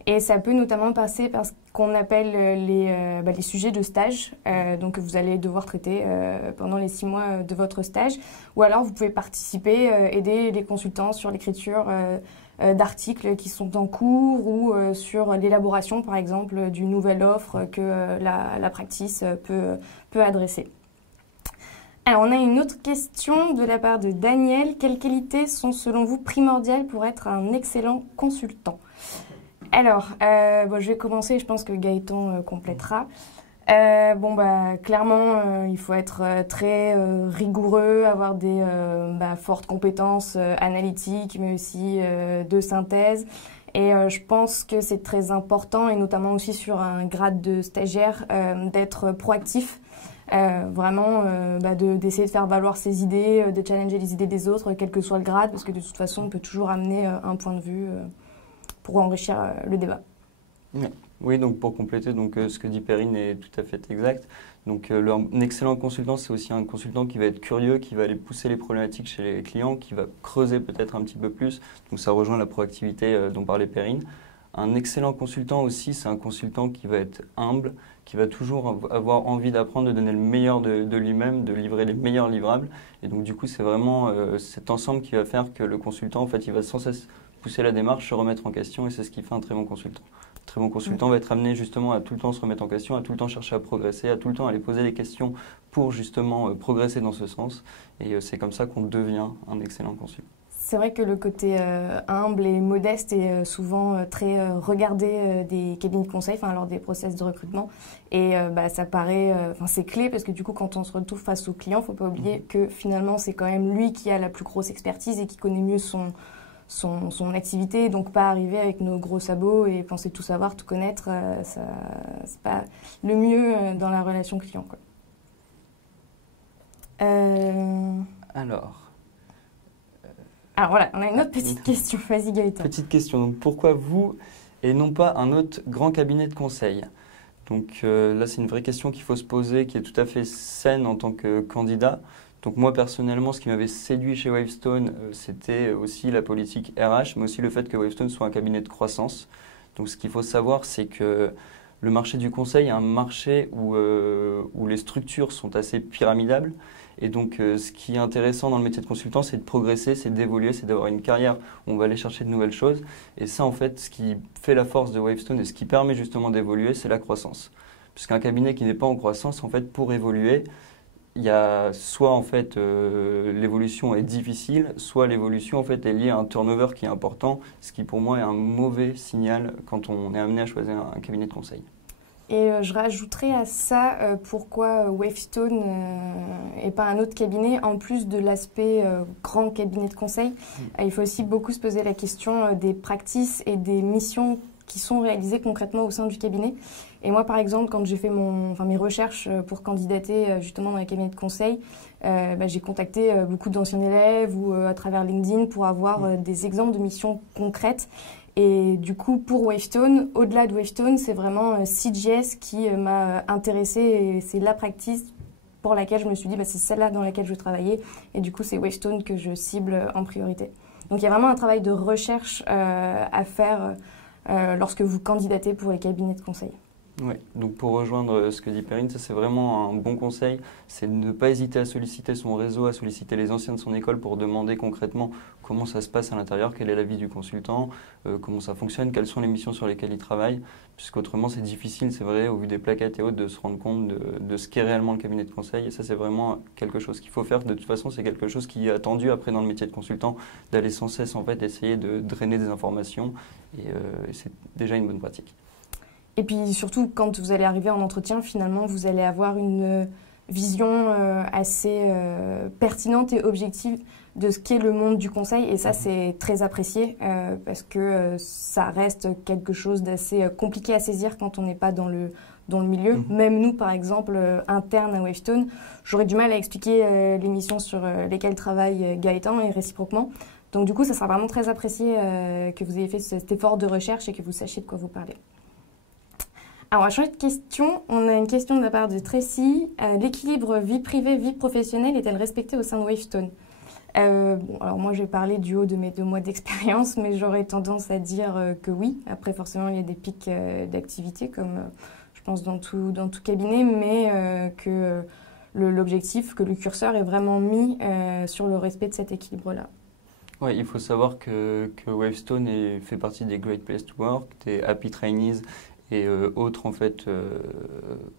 Et ça peut notamment passer par ce qu'on appelle les sujets de stage, donc que vous allez devoir traiter pendant les 6 mois de votre stage. Ou alors vous pouvez participer, aider les consultants sur l'écriture d'articles qui sont en cours ou sur l'élaboration par exemple d'une nouvelle offre que la practice peut adresser. Alors, on a une autre question de la part de Daniel. Quelles qualités sont selon vous primordiales pour être un excellent consultant? Alors, je vais commencer, je pense que Gaëtan complétera. Clairement, il faut être très rigoureux, avoir des fortes compétences analytiques, mais aussi de synthèse. Et je pense que c'est très important, et notamment aussi sur un grade de stagiaire, d'être proactif. D'essayer de faire valoir ses idées, de challenger les idées des autres, quel que soit le grade, parce que de toute façon, on peut toujours amener un point de vue pour enrichir le débat. Oui, donc pour compléter, ce que dit Perrine est tout à fait exact. Donc un excellent consultant, c'est aussi un consultant qui va être curieux, qui va aller pousser les problématiques chez les clients, qui va creuser peut-être un petit peu plus. Donc ça rejoint la proactivité dont parlait Perrine. Un excellent consultant aussi, c'est un consultant qui va être humble, qui va toujours avoir envie d'apprendre, de donner le meilleur de lui-même, de livrer les meilleurs livrables. Et donc du coup, c'est vraiment cet ensemble qui va faire que le consultant, en fait, il va sans cesse pousser la démarche, se remettre en question, et c'est ce qui fait un très bon consultant. Un très bon consultant va être amené justement à tout le temps se remettre en question, à tout le temps chercher à progresser, à tout le temps aller poser des questions pour justement progresser dans ce sens. Et c'est comme ça qu'on devient un excellent consultant. C'est vrai que le côté humble et modeste est souvent très regardé des cabinets de conseil, lors des process de recrutement. Et ça paraît, c'est clé parce que du coup, quand on se retrouve face au client, il ne faut pas oublier que finalement, c'est quand même lui qui a la plus grosse expertise et qui connaît mieux son activité. Donc, pas arriver avec nos gros sabots et penser tout savoir, tout connaître, c'est pas le mieux dans la relation client, quoi. Alors voilà, on a une autre petite question. Vas-y Gaëtan. Petite question, donc pourquoi vous et non pas un autre grand cabinet de conseil? Donc là, c'est une vraie question qu'il faut se poser, qui est tout à fait saine en tant que candidat. Donc moi, personnellement, ce qui m'avait séduit chez Wavestone, c'était aussi la politique RH, mais aussi le fait que Wavestone soit un cabinet de croissance. Donc ce qu'il faut savoir, c'est que le marché du conseil est un marché où les structures sont assez pyramidales. Et donc, ce qui est intéressant dans le métier de consultant, c'est de progresser, c'est d'évoluer, c'est d'avoir une carrière où on va aller chercher de nouvelles choses. Et ça, en fait, ce qui fait la force de Wavestone et ce qui permet justement d'évoluer, c'est la croissance. Puisqu'un cabinet qui n'est pas en croissance, en fait, pour évoluer, il y a soit, en fait, l'évolution est difficile, soit l'évolution, en fait, est liée à un turnover qui est important, ce qui, pour moi, est un mauvais signal quand on est amené à choisir un cabinet de conseil. Et je rajouterais à ça pourquoi Wavestone et pas un autre cabinet, en plus de l'aspect grand cabinet de conseil. Il faut aussi beaucoup se poser la question des practices et des missions qui sont réalisées concrètement au sein du cabinet. Et moi, par exemple, quand j'ai fait mes recherches pour candidater justement dans les cabinets de conseil, j'ai contacté beaucoup d'anciens élèves ou à travers LinkedIn pour avoir des exemples de missions concrètes. Et du coup, pour Wavestone, au-delà de Wavestone, c'est vraiment CGS qui m'a intéressée et c'est la practice pour laquelle je me suis dit c'est celle-là dans laquelle je veux travailler. Et du coup, c'est Wavestone que je cible en priorité. Donc, il y a vraiment un travail de recherche à faire lorsque vous candidatez pour les cabinets de conseil. Oui, donc pour rejoindre ce que dit Perrine, ça c'est vraiment un bon conseil, c'est de ne pas hésiter à solliciter son réseau, à solliciter les anciens de son école pour demander concrètement comment ça se passe à l'intérieur, quelle est la vie du consultant, comment ça fonctionne, quelles sont les missions sur lesquelles il travaille, puisqu'autrement c'est difficile, c'est vrai, au vu des plaquettes et autres, de se rendre compte de ce qu'est réellement le cabinet de conseil. Et ça c'est vraiment quelque chose qu'il faut faire. De toute façon, c'est quelque chose qui est attendu après dans le métier de consultant, d'aller sans cesse en fait essayer de drainer des informations et c'est déjà une bonne pratique. Et puis surtout, quand vous allez arriver en entretien, finalement, vous allez avoir une vision assez pertinente et objective de ce qu'est le monde du conseil. Et ça, c'est très apprécié parce que ça reste quelque chose d'assez compliqué à saisir quand on n'est pas dans le milieu. Même nous, par exemple, internes à Wavestone, j'aurais du mal à expliquer les missions sur lesquelles travaille Gaëtan et réciproquement. Donc du coup, ça sera vraiment très apprécié que vous ayez fait cet effort de recherche et que vous sachiez de quoi vous parlez. Alors, on va changer de question. On a une question de la part de Tracy. L'équilibre vie privée, vie professionnelle est-elle respectée au sein de Wavestone ? Alors moi, j'ai parlé du haut de mes 2 mois d'expérience, mais j'aurais tendance à dire que oui. Après, forcément, il y a des pics d'activité, comme je pense dans tout cabinet, mais que l'objectif, que le curseur est vraiment mis sur le respect de cet équilibre-là. Ouais, il faut savoir que Wavestone fait partie des Great Place to Work, des Happy Trainees, et autres en fait,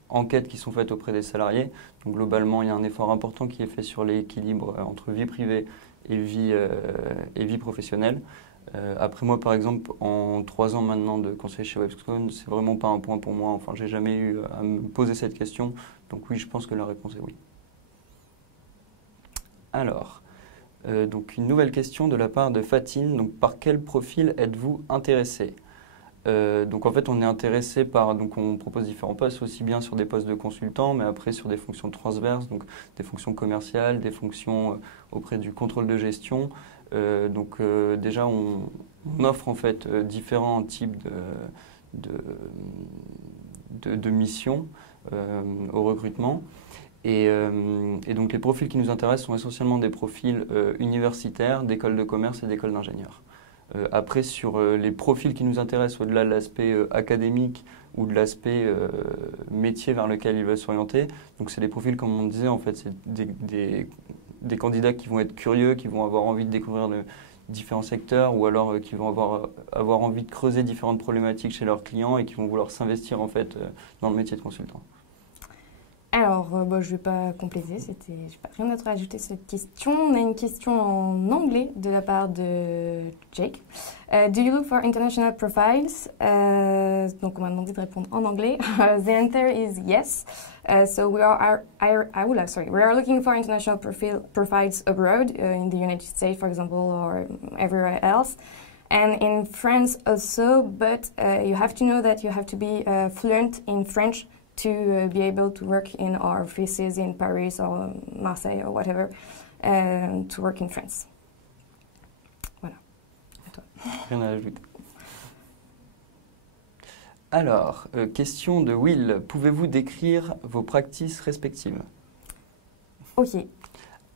enquêtes qui sont faites auprès des salariés. Donc globalement, il y a un effort important qui est fait sur l'équilibre entre vie privée et vie professionnelle. Après moi, par exemple, en 3 ans maintenant de conseil chez Wavestone, c'est vraiment pas un point pour moi. Enfin, j'ai jamais eu à me poser cette question. Donc oui, je pense que la réponse est oui. Alors, donc une nouvelle question de la part de Fatine. Donc, par quel profil êtes-vous intéressé ? Donc en fait on est intéressé donc on propose différents postes aussi bien sur des postes de consultants mais après sur des fonctions transverses, donc des fonctions commerciales, des fonctions auprès du contrôle de gestion. Déjà on offre en fait différents types de missions au recrutement. Et donc les profils qui nous intéressent sont essentiellement des profils universitaires, d'écoles de commerce et d'écoles d'ingénieurs. Après, sur les profils qui nous intéressent, au-delà de l'aspect académique ou de l'aspect métier vers lequel il va s'orienter, donc c'est des profils, comme on disait, en fait, c'est des candidats qui vont être curieux, qui vont avoir envie de découvrir de différents secteurs ou alors qui vont avoir envie de creuser différentes problématiques chez leurs clients et qui vont vouloir s'investir en fait dans le métier de consultant. Alors, je ne vais pas compléter, je n'ai pas rien d'autre à ajouter à cette question. On a une question en anglais de la part de Jake. Do you look for international profiles? Donc, on m'a demandé de répondre en anglais. The answer is yes. So we are looking for international profiles abroad, in the United States, for example, or everywhere else. And in France also, but you have to know that you have to be fluent in French to be able to work in our offices in Paris or Marseille or whatever, to work in France. Voilà. À toi. Rien à ajouter. Alors, question de Will. Pouvez-vous décrire vos practices respectives ? Ok.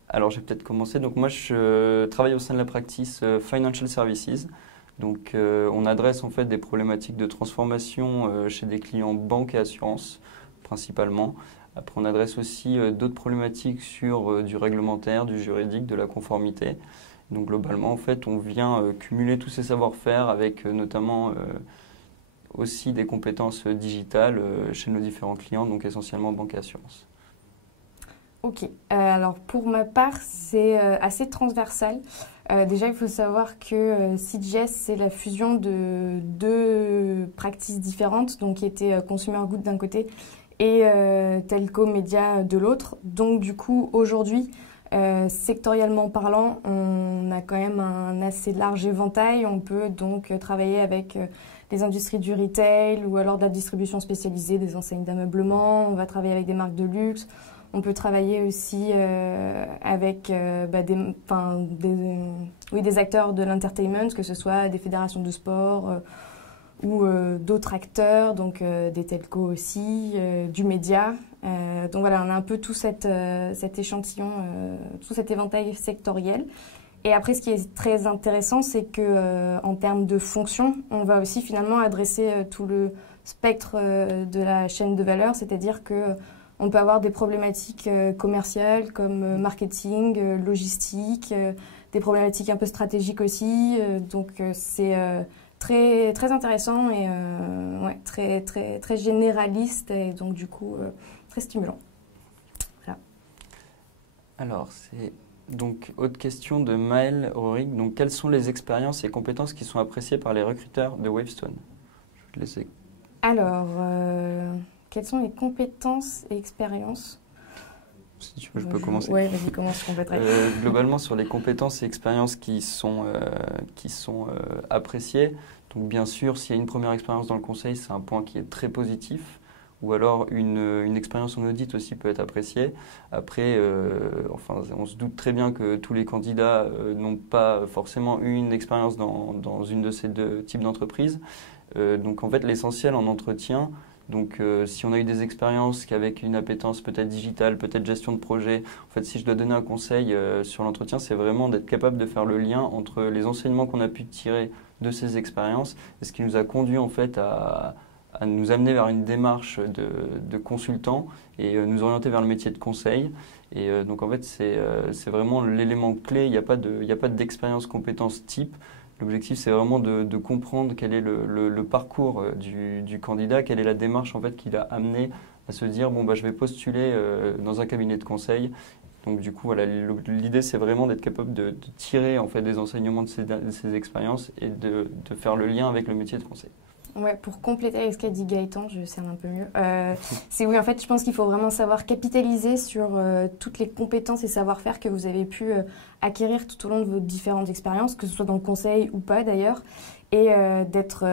Alors, je vais peut-être commencer. Donc, moi, je travaille au sein de la practice Financial Services. Donc, on adresse en fait des problématiques de transformation chez des clients banques et assurances, principalement. Après, on adresse aussi d'autres problématiques sur du réglementaire, du juridique, de la conformité. Donc, globalement, en fait, on vient cumuler tous ces savoir-faire avec notamment aussi des compétences digitales chez nos différents clients, donc essentiellement banque et assurance. Ok, alors pour ma part, c'est assez transversal. Déjà, il faut savoir que CJS, c'est la fusion de deux practices différentes, donc qui étaient Consumer Goods d'un côté et Telco Média de l'autre. Donc du coup, aujourd'hui, sectoriellement parlant, on a quand même un assez large éventail. On peut donc travailler avec les industries du retail ou alors de la distribution spécialisée, des enseignes d'ameublement. On va travailler avec des marques de luxe. On peut travailler aussi avec des acteurs de l'entertainment, que ce soit des fédérations de sport ou d'autres acteurs, donc des telcos aussi, du média. Donc voilà, on a un peu tout cet échantillon, tout cet éventail sectoriel. Et après, ce qui est très intéressant, c'est que en termes de fonction, on va aussi finalement adresser tout le spectre de la chaîne de valeur, c'est-à-dire que on peut avoir des problématiques commerciales comme marketing, logistique, des problématiques un peu stratégiques aussi. Donc c'est très, très intéressant et très, très, très généraliste et donc du coup très stimulant. Voilà. Alors, c'est donc autre question de Maël Rorik. Donc, quelles sont les expériences et compétences qui sont appréciées par les recruteurs de Wavestone? Je vais te laisser. Alors, quelles sont les compétences et expériences? Si tu veux, je peux commencer. Oui, vas-y, commence, je compléterai. Globalement, sur les compétences et expériences qui sont appréciées, donc bien sûr, s'il y a une première expérience dans le conseil, c'est un point qui est très positif. Ou alors une expérience en audit aussi peut être appréciée. Après, on se doute très bien que tous les candidats n'ont pas forcément eu une expérience dans une de ces deux types d'entreprises. Donc en fait, l'essentiel en entretien, donc si on a eu des expériences qu'avec une appétence peut-être digitale, peut-être gestion de projet, en fait si je dois donner un conseil sur l'entretien, c'est vraiment d'être capable de faire le lien entre les enseignements qu'on a pu tirer de ces expériences et ce qui nous a conduit en fait à nous amener vers une démarche de consultant et nous orienter vers le métier de conseil. Et donc en fait c'est vraiment l'élément clé, il n'y a pas d'expérience compétence type. L'objectif, c'est vraiment de comprendre quel est le parcours du candidat, quelle est la démarche en fait, qui l'a amené à se dire bon, bah, je vais postuler dans un cabinet de conseil. Donc du coup, voilà, l'idée, c'est vraiment d'être capable de tirer en fait, des enseignements de ces expériences et de faire le lien avec le métier de conseil. Ouais, pour compléter avec ce qu'a dit Gaëtan, je cerne un peu mieux. C'est oui, en fait, je pense qu'il faut vraiment savoir capitaliser sur toutes les compétences et savoir-faire que vous avez pu acquérir tout au long de vos différentes expériences, que ce soit dans le conseil ou pas d'ailleurs, et d'être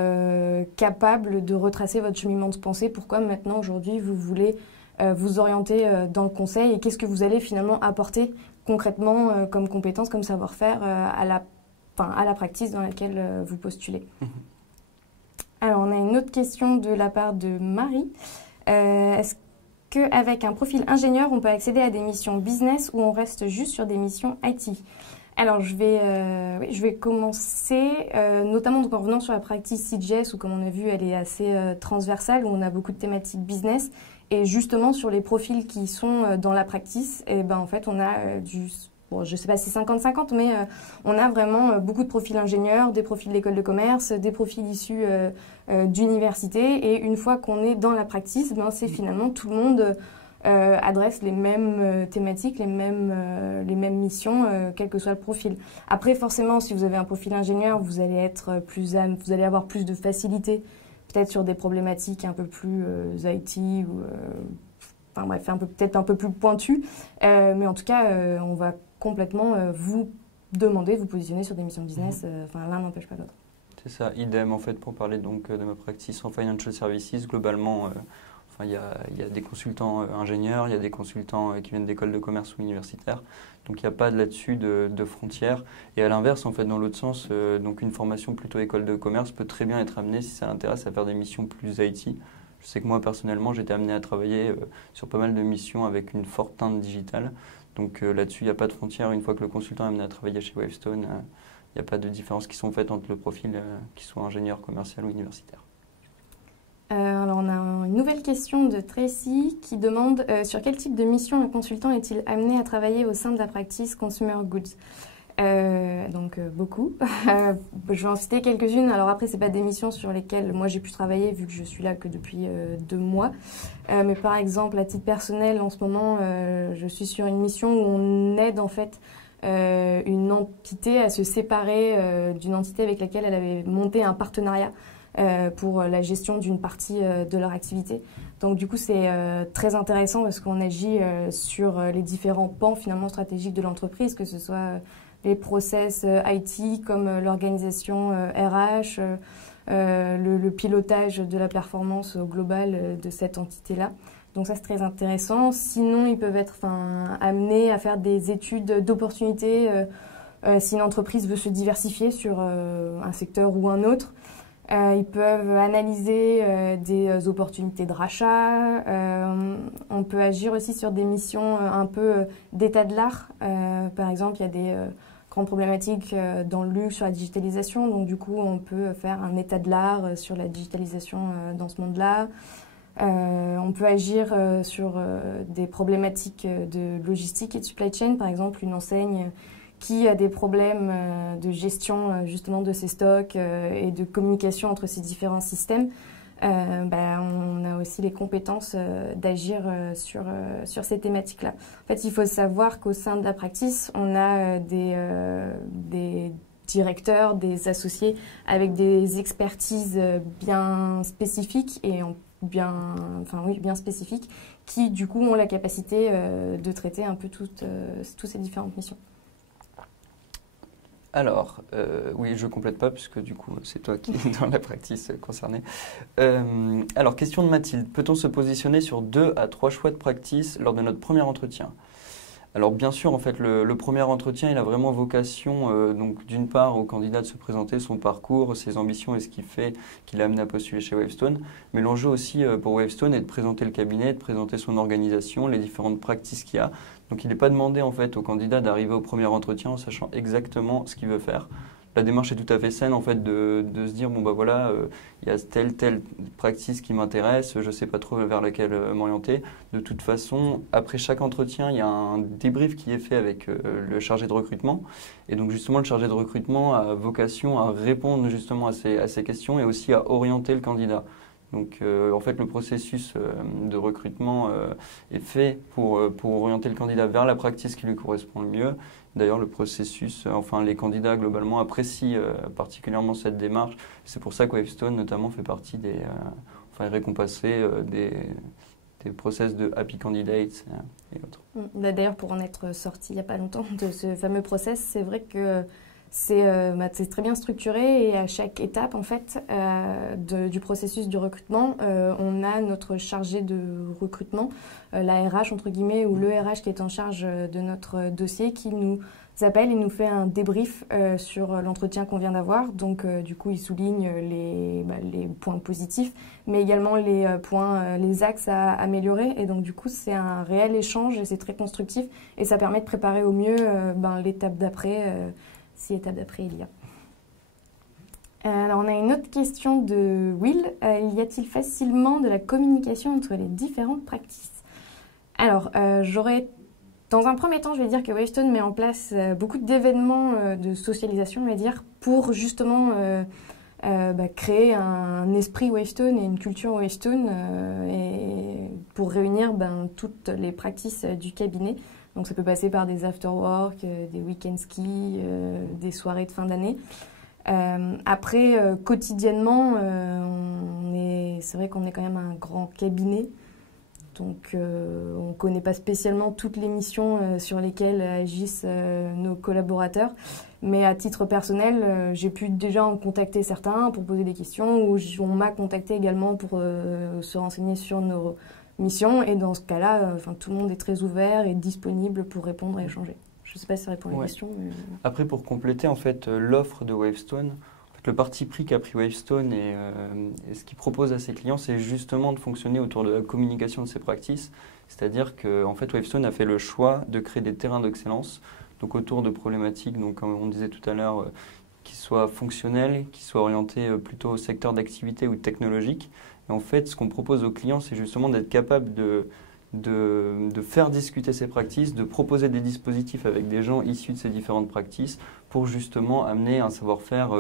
capable de retracer votre cheminement de pensée. Pourquoi maintenant, aujourd'hui, vous voulez vous orienter dans le conseil et qu'est-ce que vous allez finalement apporter concrètement comme compétences, comme savoir-faire à la practice dans laquelle vous postulez. Alors, on a une autre question de la part de Marie. Est-ce qu'avec un profil ingénieur, on peut accéder à des missions business ou on reste juste sur des missions IT? Alors, je vais commencer, notamment donc, en revenant sur la practice CJS, où comme on a vu, elle est assez transversale, où on a beaucoup de thématiques business. Et justement, sur les profils qui sont dans la practice, et ben, en fait, on a bon, je ne sais pas si c'est 50-50, mais on a vraiment beaucoup de profils ingénieurs, des profils d'école de commerce, des profils issus d'université. Et une fois qu'on est dans la practice, ben, c'est finalement tout le monde adresse les mêmes thématiques, les mêmes missions, quel que soit le profil. Après, forcément, si vous avez un profil ingénieur, vous allez vous allez avoir plus de facilité, peut-être sur des problématiques un peu plus IT ou enfin bref, peut-être un peu plus pointues. Mais en tout cas, on va complètement vous positionner sur des missions de business. L'un n'empêche pas l'autre. C'est ça, idem en fait pour parler donc de ma practice en financial services. Globalement, il y a des consultants ingénieurs, il y a des consultants qui viennent d'écoles de commerce ou universitaires. Donc il n'y a pas là-dessus de frontières. Et à l'inverse, en fait, dans l'autre sens, donc une formation plutôt école de commerce peut très bien être amenée, si ça l'intéresse, à faire des missions plus IT. Je sais que moi, personnellement, j'étais amené à travailler sur pas mal de missions avec une forte teinte digitale. Donc là-dessus, il n'y a pas de frontière. Une fois que le consultant est amené à travailler chez Wavestone, il n'y a pas de différence qui sont faites entre le profil qui soit ingénieur, commercial ou universitaire. Alors on a une nouvelle question de Tracy qui demande sur quel type de mission un consultant est-il amené à travailler au sein de la practice Consumer Goods? Beaucoup. Je vais en citer quelques-unes. Alors après, c'est pas des missions sur lesquelles moi j'ai pu travailler vu que je suis là que depuis 2 mois. Mais par exemple, à titre personnel, en ce moment, je suis sur une mission où on aide en fait une entité à se séparer d'une entité avec laquelle elle avait monté un partenariat pour la gestion d'une partie de leur activité. Donc du coup, c'est très intéressant parce qu'on agit sur les différents pans finalement stratégiques de l'entreprise, que ce soit les process IT comme l'organisation RH, le pilotage de la performance globale de cette entité-là. Donc ça, c'est très intéressant. Sinon, ils peuvent être amenés à faire des études d'opportunités si une entreprise veut se diversifier sur un secteur ou un autre. Ils peuvent analyser des opportunités de rachat. On peut agir aussi sur des missions un peu d'état de l'art. Par exemple, il y a des grandes problématiques dans le luxe, sur la digitalisation. Donc du coup, on peut faire un état de l'art sur la digitalisation dans ce monde-là. On peut agir sur des problématiques de logistique et de supply chain. Par exemple, une enseigne qui a des problèmes de gestion justement de ses stocks et de communication entre ces différents systèmes, on a aussi les compétences d'agir sur ces thématiques-là. En fait, il faut savoir qu'au sein de la practice, on a des directeurs, des associés avec des expertises bien spécifiques et bien spécifiques qui, du coup, ont la capacité de traiter un peu toutes ces différentes missions. Alors, oui, je complète pas puisque du coup, c'est toi qui es dans la practice concernée. Alors, question de Mathilde. Peut-on se positionner sur 2 à 3 choix de practice lors de notre premier entretien? Alors, bien sûr, en fait, le premier entretien, il a vraiment vocation, donc d'une part, au candidat de se présenter son parcours, ses ambitions et ce qui fait qu'il a amené à postuler chez Wavestone. Mais l'enjeu aussi pour Wavestone est de présenter le cabinet, de présenter son organisation, les différentes practices qu'il y a. Donc il n'est pas demandé en fait au candidat d'arriver au premier entretien en sachant exactement ce qu'il veut faire. La démarche est tout à fait saine en fait de se dire bon bah voilà, il y a telle practice qui m'intéresse, je ne sais pas trop vers laquelle m'orienter. De toute façon, après chaque entretien, il y a un débrief qui est fait avec le chargé de recrutement. Et donc justement, le chargé de recrutement a vocation à répondre justement à ces questions et aussi à orienter le candidat. Donc en fait, le processus de recrutement est fait pour orienter le candidat vers la practice qui lui correspond le mieux. D'ailleurs, le processus, les candidats globalement apprécient particulièrement cette démarche. C'est pour ça que Wavestone notamment fait partie est récompensé des process de Happy Candidates et autres. D'ailleurs, pour en être sorti il n'y a pas longtemps de ce fameux process, c'est vrai que c'est très bien structuré et à chaque étape en fait du processus du recrutement, on a notre chargé de recrutement, la RH entre guillemets ou le RH qui est en charge de notre dossier qui nous appelle et nous fait un débrief sur l'entretien qu'on vient d'avoir. Donc du coup il souligne les points positifs mais également les axes à améliorer et donc du coup c'est un réel échange et c'est très constructif et ça permet de préparer au mieux l'étape d'après. Si étape d'après il y a. Alors on a une autre question de Will. Y a-t-il facilement de la communication entre les différentes practices? Alors dans un premier temps, je vais dire que Wavestone met en place beaucoup d'événements de socialisation, on va dire, pour justement créer un esprit Wavestone et une culture Wavestone et pour réunir toutes les practices du cabinet. Donc ça peut passer par des after-work, des week-end ski, des soirées de fin d'année. Après, quotidiennement, c'est vrai qu'on est quand même un grand cabinet. Donc on ne connaît pas spécialement toutes les missions sur lesquelles agissent nos collaborateurs. Mais à titre personnel, j'ai pu déjà en contacter certains pour poser des questions ou on m'a contacté également pour se renseigner sur nos mission et dans ce cas-là, tout le monde est très ouvert et disponible pour répondre et échanger. Je ne sais pas si ça répond à la question. Mais... Après, pour compléter en fait l'offre de Wavestone, le parti pris qu'a pris Wavestone et ce qu'il propose à ses clients, c'est justement de fonctionner autour de la communication de ses practices. C'est-à-dire que en fait, Wavestone a fait le choix de créer des terrains d'excellence, donc autour de problématiques, donc comme on disait tout à l'heure, qui soient fonctionnelles, qui soient orientées plutôt au secteur d'activité ou technologique. Et en fait, ce qu'on propose aux clients, c'est justement d'être capable de faire discuter ces practices, de proposer des dispositifs avec des gens issus de ces différentes practices pour justement amener un savoir-faire,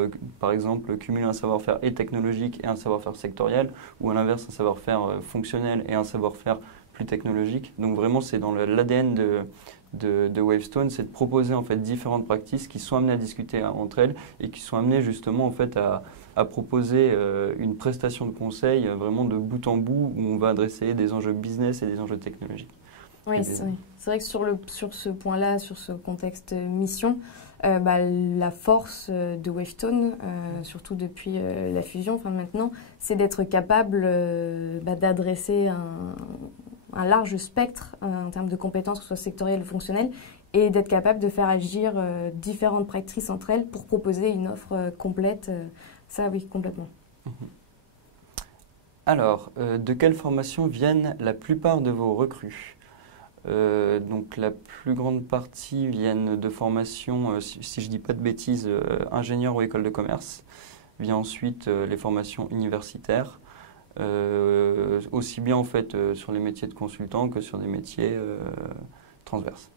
par exemple, cumuler un savoir-faire et technologique et un savoir-faire sectoriel, ou à l'inverse, un savoir-faire fonctionnel et un savoir-faire plus technologique. Donc vraiment, c'est dans l'ADN de Wavestone, c'est de proposer en fait différentes practices qui sont amenées à discuter entre elles et qui sont amenées justement en fait à proposer une prestation de conseil vraiment de bout en bout où on va adresser des enjeux business et des enjeux technologiques. Oui, c'est vrai que sur ce point-là, sur ce contexte mission, la force de Wavestone, surtout depuis la fusion, enfin maintenant, c'est d'être capable d'adresser un large spectre en termes de compétences, que ce soit sectorielles ou fonctionnelles, et d'être capable de faire agir différentes practices entre elles pour proposer une offre complète. Ça, oui, complètement. Alors, de quelle formation viennent la plupart de vos recrues ? Donc la plus grande partie viennent de formations, si je ne dis pas de bêtises, ingénieur ou école de commerce. Vient ensuite les formations universitaires, aussi bien en fait sur les métiers de consultant que sur des métiers transverses.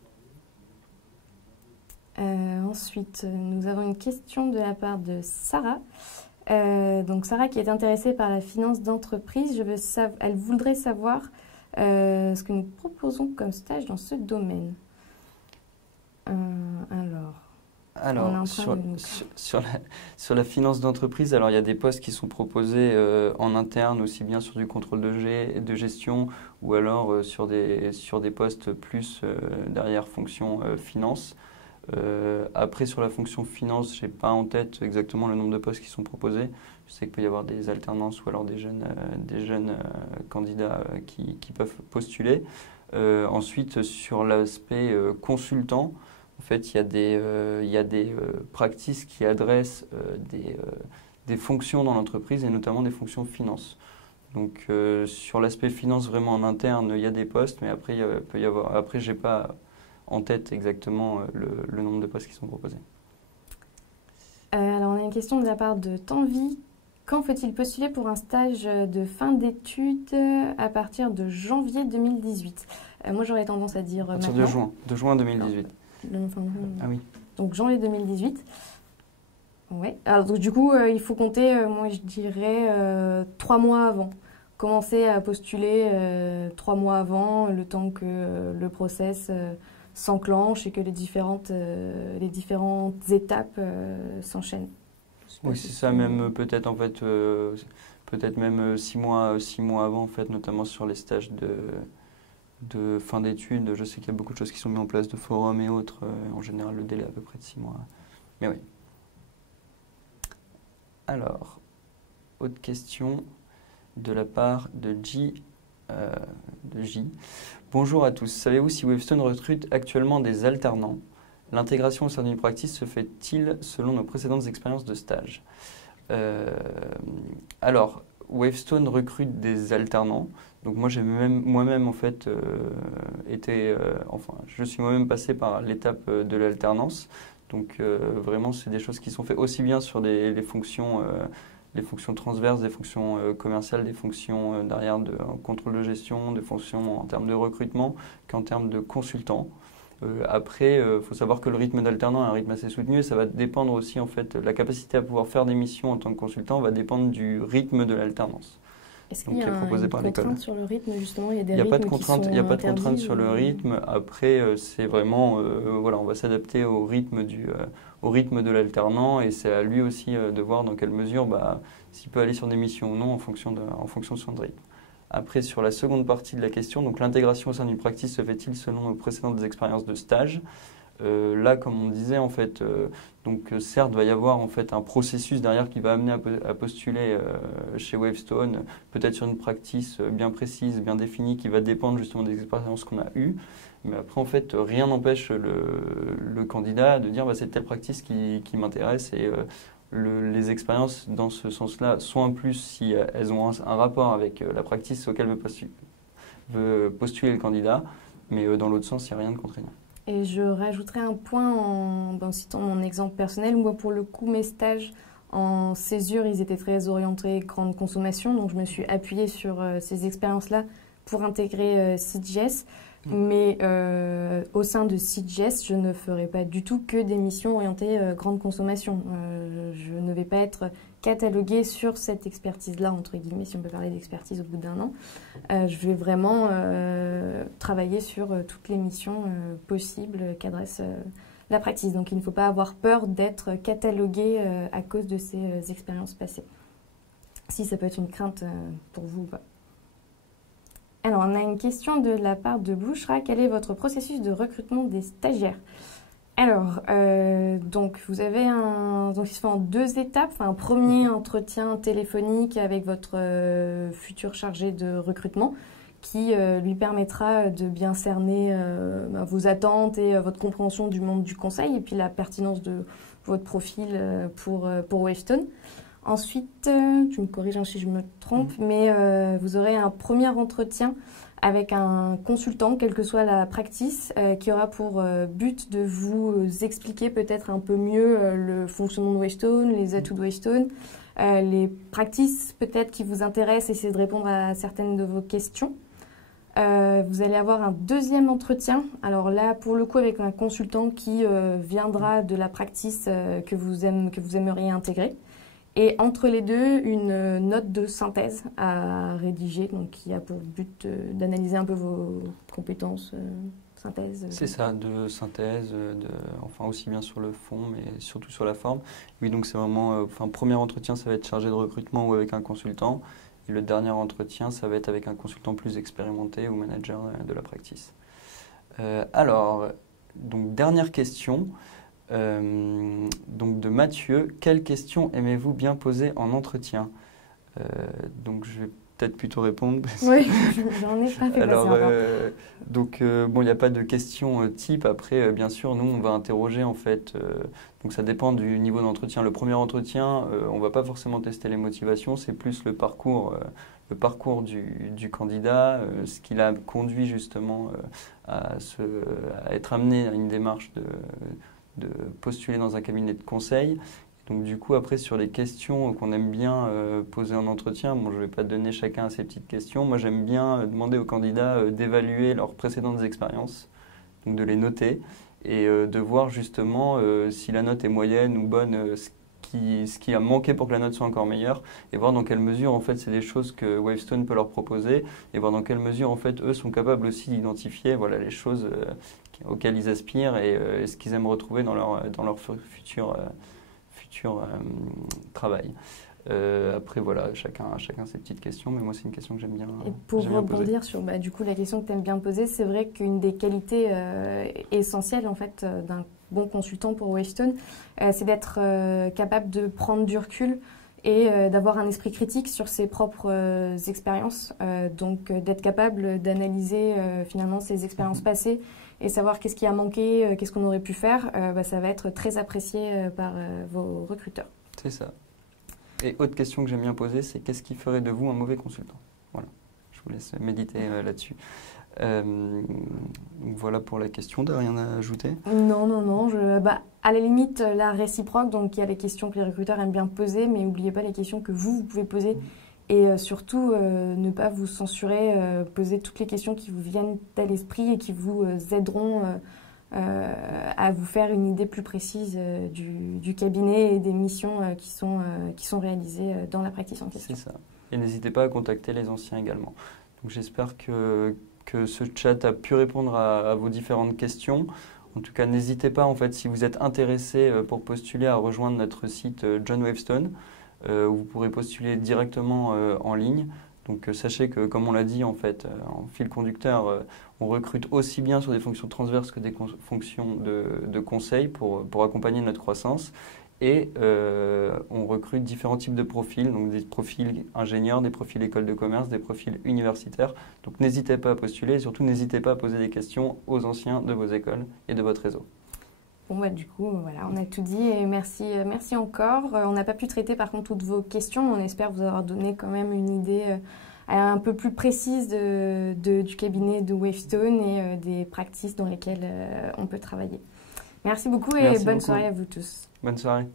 Ensuite, nous avons une question de la part de Sarah. Donc Sarah qui est intéressée par la finance d'entreprise, elle voudrait savoir ce que nous proposons comme stage dans ce domaine. Alors sur la finance d'entreprise, alors il y a des postes qui sont proposés en interne, aussi bien sur du contrôle de gestion ou alors sur des postes plus derrière fonction finance. Après, sur la fonction finance, je n'ai pas en tête exactement le nombre de postes qui sont proposés. Je sais qu'il peut y avoir des alternances ou alors des jeunes candidats qui peuvent postuler. Ensuite, sur l'aspect consultant, en fait, il y a des practices qui adressent des fonctions dans l'entreprise et notamment des fonctions finance. Donc, sur l'aspect finance vraiment en interne, il y a des postes, mais après, je n'ai pas en tête exactement le nombre de postes qui sont proposés. Alors, on a une question de la part de Tanvi. Quand faut-il postuler pour un stage de fin d'études à partir de janvier 2018 ? Moi, j'aurais tendance à dire à partir maintenant. de juin 2018. Ah oui. Donc, janvier 2018. Ouais. Alors, donc, du coup, il faut compter, moi, je dirais 3 mois avant. Commencer à postuler 3 mois avant, le temps que le process s'enclenche et que les différentes étapes s'enchaînent. Oui, c'est ça, même peut-être en fait, peut-être même 6 mois avant en fait, notamment sur les stages de fin d'études. Je sais qu'il y a beaucoup de choses qui sont mises en place, de forums et autres. En général, le délai est à peu près de 6 mois. Mais oui. Alors, autre question de la part de J. Bonjour à tous. Savez-vous si Wavestone recrute actuellement des alternants ? L'intégration au sein d'une practice se fait-il selon nos précédentes expériences de stage ? Alors, Wavestone recrute des alternants. Donc moi, j'ai moi-même en fait je suis moi-même passé par l'étape de l'alternance. Donc vraiment, c'est des choses qui sont faites aussi bien sur les fonctions transverses, des fonctions commerciales, des fonctions derrière de contrôle de gestion, des fonctions en termes de recrutement qu'en termes de consultants. Après, faut savoir que le rythme d'alternant est un rythme assez soutenu et ça va dépendre aussi, en fait, la capacité à pouvoir faire des missions en tant que consultant va dépendre du rythme de l'alternance. Est-ce qu'il y a une contrainte sur le rythme, justement ? Il n'y a pas de contrainte sur le rythme. Après, c'est vraiment, on va s'adapter au rythme de l'alternant et c'est à lui aussi de voir dans quelle mesure s'il peut aller sur des missions ou non en fonction de son rythme. Après, sur la seconde partie de la question, donc l'intégration au sein d'une practice se fait-il selon nos précédentes expériences de stage ? Là, comme on disait, en fait, certes, il va y avoir en fait un processus derrière qui va amener à postuler chez Wavestone, peut-être sur une practice bien précise, bien définie, qui va dépendre justement des expériences qu'on a eues. Mais après, en fait, rien n'empêche le candidat de dire c'est telle practice qui m'intéresse et les expériences dans ce sens-là sont un plus si elles ont un rapport avec la practice auquel veut postuler le candidat, mais dans l'autre sens, il n'y a rien de contraignant. Et je rajouterai un point en citant mon exemple personnel. Moi, pour le coup, mes stages en césure, ils étaient très orientés grande consommation, donc je me suis appuyée sur ces expériences-là pour intégrer CGS. Mais au sein de CGS, je ne ferai pas du tout que des missions orientées grande consommation. Je ne vais pas être cataloguer sur cette expertise-là, entre guillemets, si on peut parler d'expertise au bout d'1 an. Je vais vraiment travailler sur toutes les missions possibles qu'adresse la practice. Donc il ne faut pas avoir peur d'être catalogué à cause de ces expériences passées. Si ça peut être une crainte pour vous ou pas. Alors on a une question de la part de Bouchra. Quel est votre processus de recrutement des stagiaires? Alors, donc vous avez donc il se fait en 2 étapes. Enfin, un premier entretien téléphonique avec votre futur chargé de recrutement qui lui permettra de bien cerner vos attentes et votre compréhension du monde du conseil et puis la pertinence de votre profil pour Wavestone. Ensuite, tu me corriges si je me trompe, mais vous aurez un premier entretien avec un consultant, quelle que soit la practice, qui aura pour but de vous expliquer peut-être un peu mieux le fonctionnement de Wavestone, les atouts de Wavestone, les practices peut-être qui vous intéressent, essayer de répondre à certaines de vos questions. Vous allez avoir un deuxième entretien, alors là pour le coup avec un consultant qui viendra de la practice que vous aimeriez intégrer. Et entre les deux, une note de synthèse à rédiger, donc qui a pour but d'analyser un peu vos compétences synthèse. C'est ça, de synthèse, enfin aussi bien sur le fond, mais surtout sur la forme. Oui, donc c'est vraiment, premier entretien, ça va être chargé de recrutement ou avec un consultant. Et le dernier entretien, ça va être avec un consultant plus expérimenté ou manager de la practice. Alors, donc dernière question. Donc de Mathieu, quelles questions aimez-vous bien poser en entretien? Donc je vais peut-être plutôt répondre. Oui, j'en ai pas fait alors, passer encore. donc bon, il n'y a pas de questions type. Après, bien sûr, nous on va interroger en fait. Donc ça dépend du niveau d'entretien. Le premier entretien, on va pas forcément tester les motivations, c'est plus le parcours du candidat, ce qui l'a conduit justement à être amené à une démarche de postuler dans un cabinet de conseil. Donc du coup, après, sur les questions qu'on aime bien poser en entretien, bon, je ne vais pas donner chacun ses petites questions. Moi, j'aime bien demander aux candidats d'évaluer leurs précédentes expériences, donc de les noter, et de voir justement si la note est moyenne ou bonne, ce qui a manqué pour que la note soit encore meilleure, et voir dans quelle mesure, en fait, c'est des choses que Wavestone peut leur proposer, et voir dans quelle mesure, en fait, eux sont capables aussi d'identifier les choses auxquelles ils aspirent et ce qu'ils aiment retrouver dans leur futur travail. Après, voilà, chacun ses petites questions, mais moi, c'est une question que j'aime bien poser. Et pour rebondir sur du coup, la question que tu aimes bien poser, c'est vrai qu'une des qualités essentielles en fait, d'un bon consultant pour Wavestone, c'est d'être capable de prendre du recul et d'avoir un esprit critique sur ses propres expériences, donc d'être capable d'analyser finalement ses expériences passées et savoir qu'est-ce qui a manqué, qu'est-ce qu'on aurait pu faire, ça va être très apprécié par vos recruteurs. C'est ça. Et autre question que j'aime bien poser, c'est qu'est-ce qui ferait de vous un mauvais consultant? Voilà, je vous laisse méditer là-dessus. Voilà pour la question, t'as rien à ajouter? Non. À la limite, la réciproque, donc il y a les questions que les recruteurs aiment bien poser, mais n'oubliez pas les questions que vous pouvez poser. Et surtout, ne pas vous censurer, poser toutes les questions qui vous viennent à l'esprit et qui vous aideront à vous faire une idée plus précise du cabinet et des missions qui sont réalisées dans la pratique en question. C'est ça. Et n'hésitez pas à contacter les anciens également. Donc j'espère que ce chat a pu répondre à vos différentes questions. En tout cas, n'hésitez pas, en fait, si vous êtes intéressé pour postuler à rejoindre notre site John Wavestone, où vous pourrez postuler directement en ligne. Donc sachez que, comme on l'a dit, en fait, en fil conducteur, on recrute aussi bien sur des fonctions transverses que des fonctions de conseil pour accompagner notre croissance. Et on recrute différents types de profils, donc des profils ingénieurs, des profils école de commerce, des profils universitaires. Donc n'hésitez pas à postuler et surtout n'hésitez pas à poser des questions aux anciens de vos écoles et de votre réseau. Bon, du coup, voilà, on a tout dit et merci encore. On n'a pas pu traiter par contre toutes vos questions. On espère vous avoir donné quand même une idée un peu plus précise du cabinet de Wavestone et des practices dans lesquelles on peut travailler. Merci beaucoup et bonne soirée à vous tous. Bonne soirée.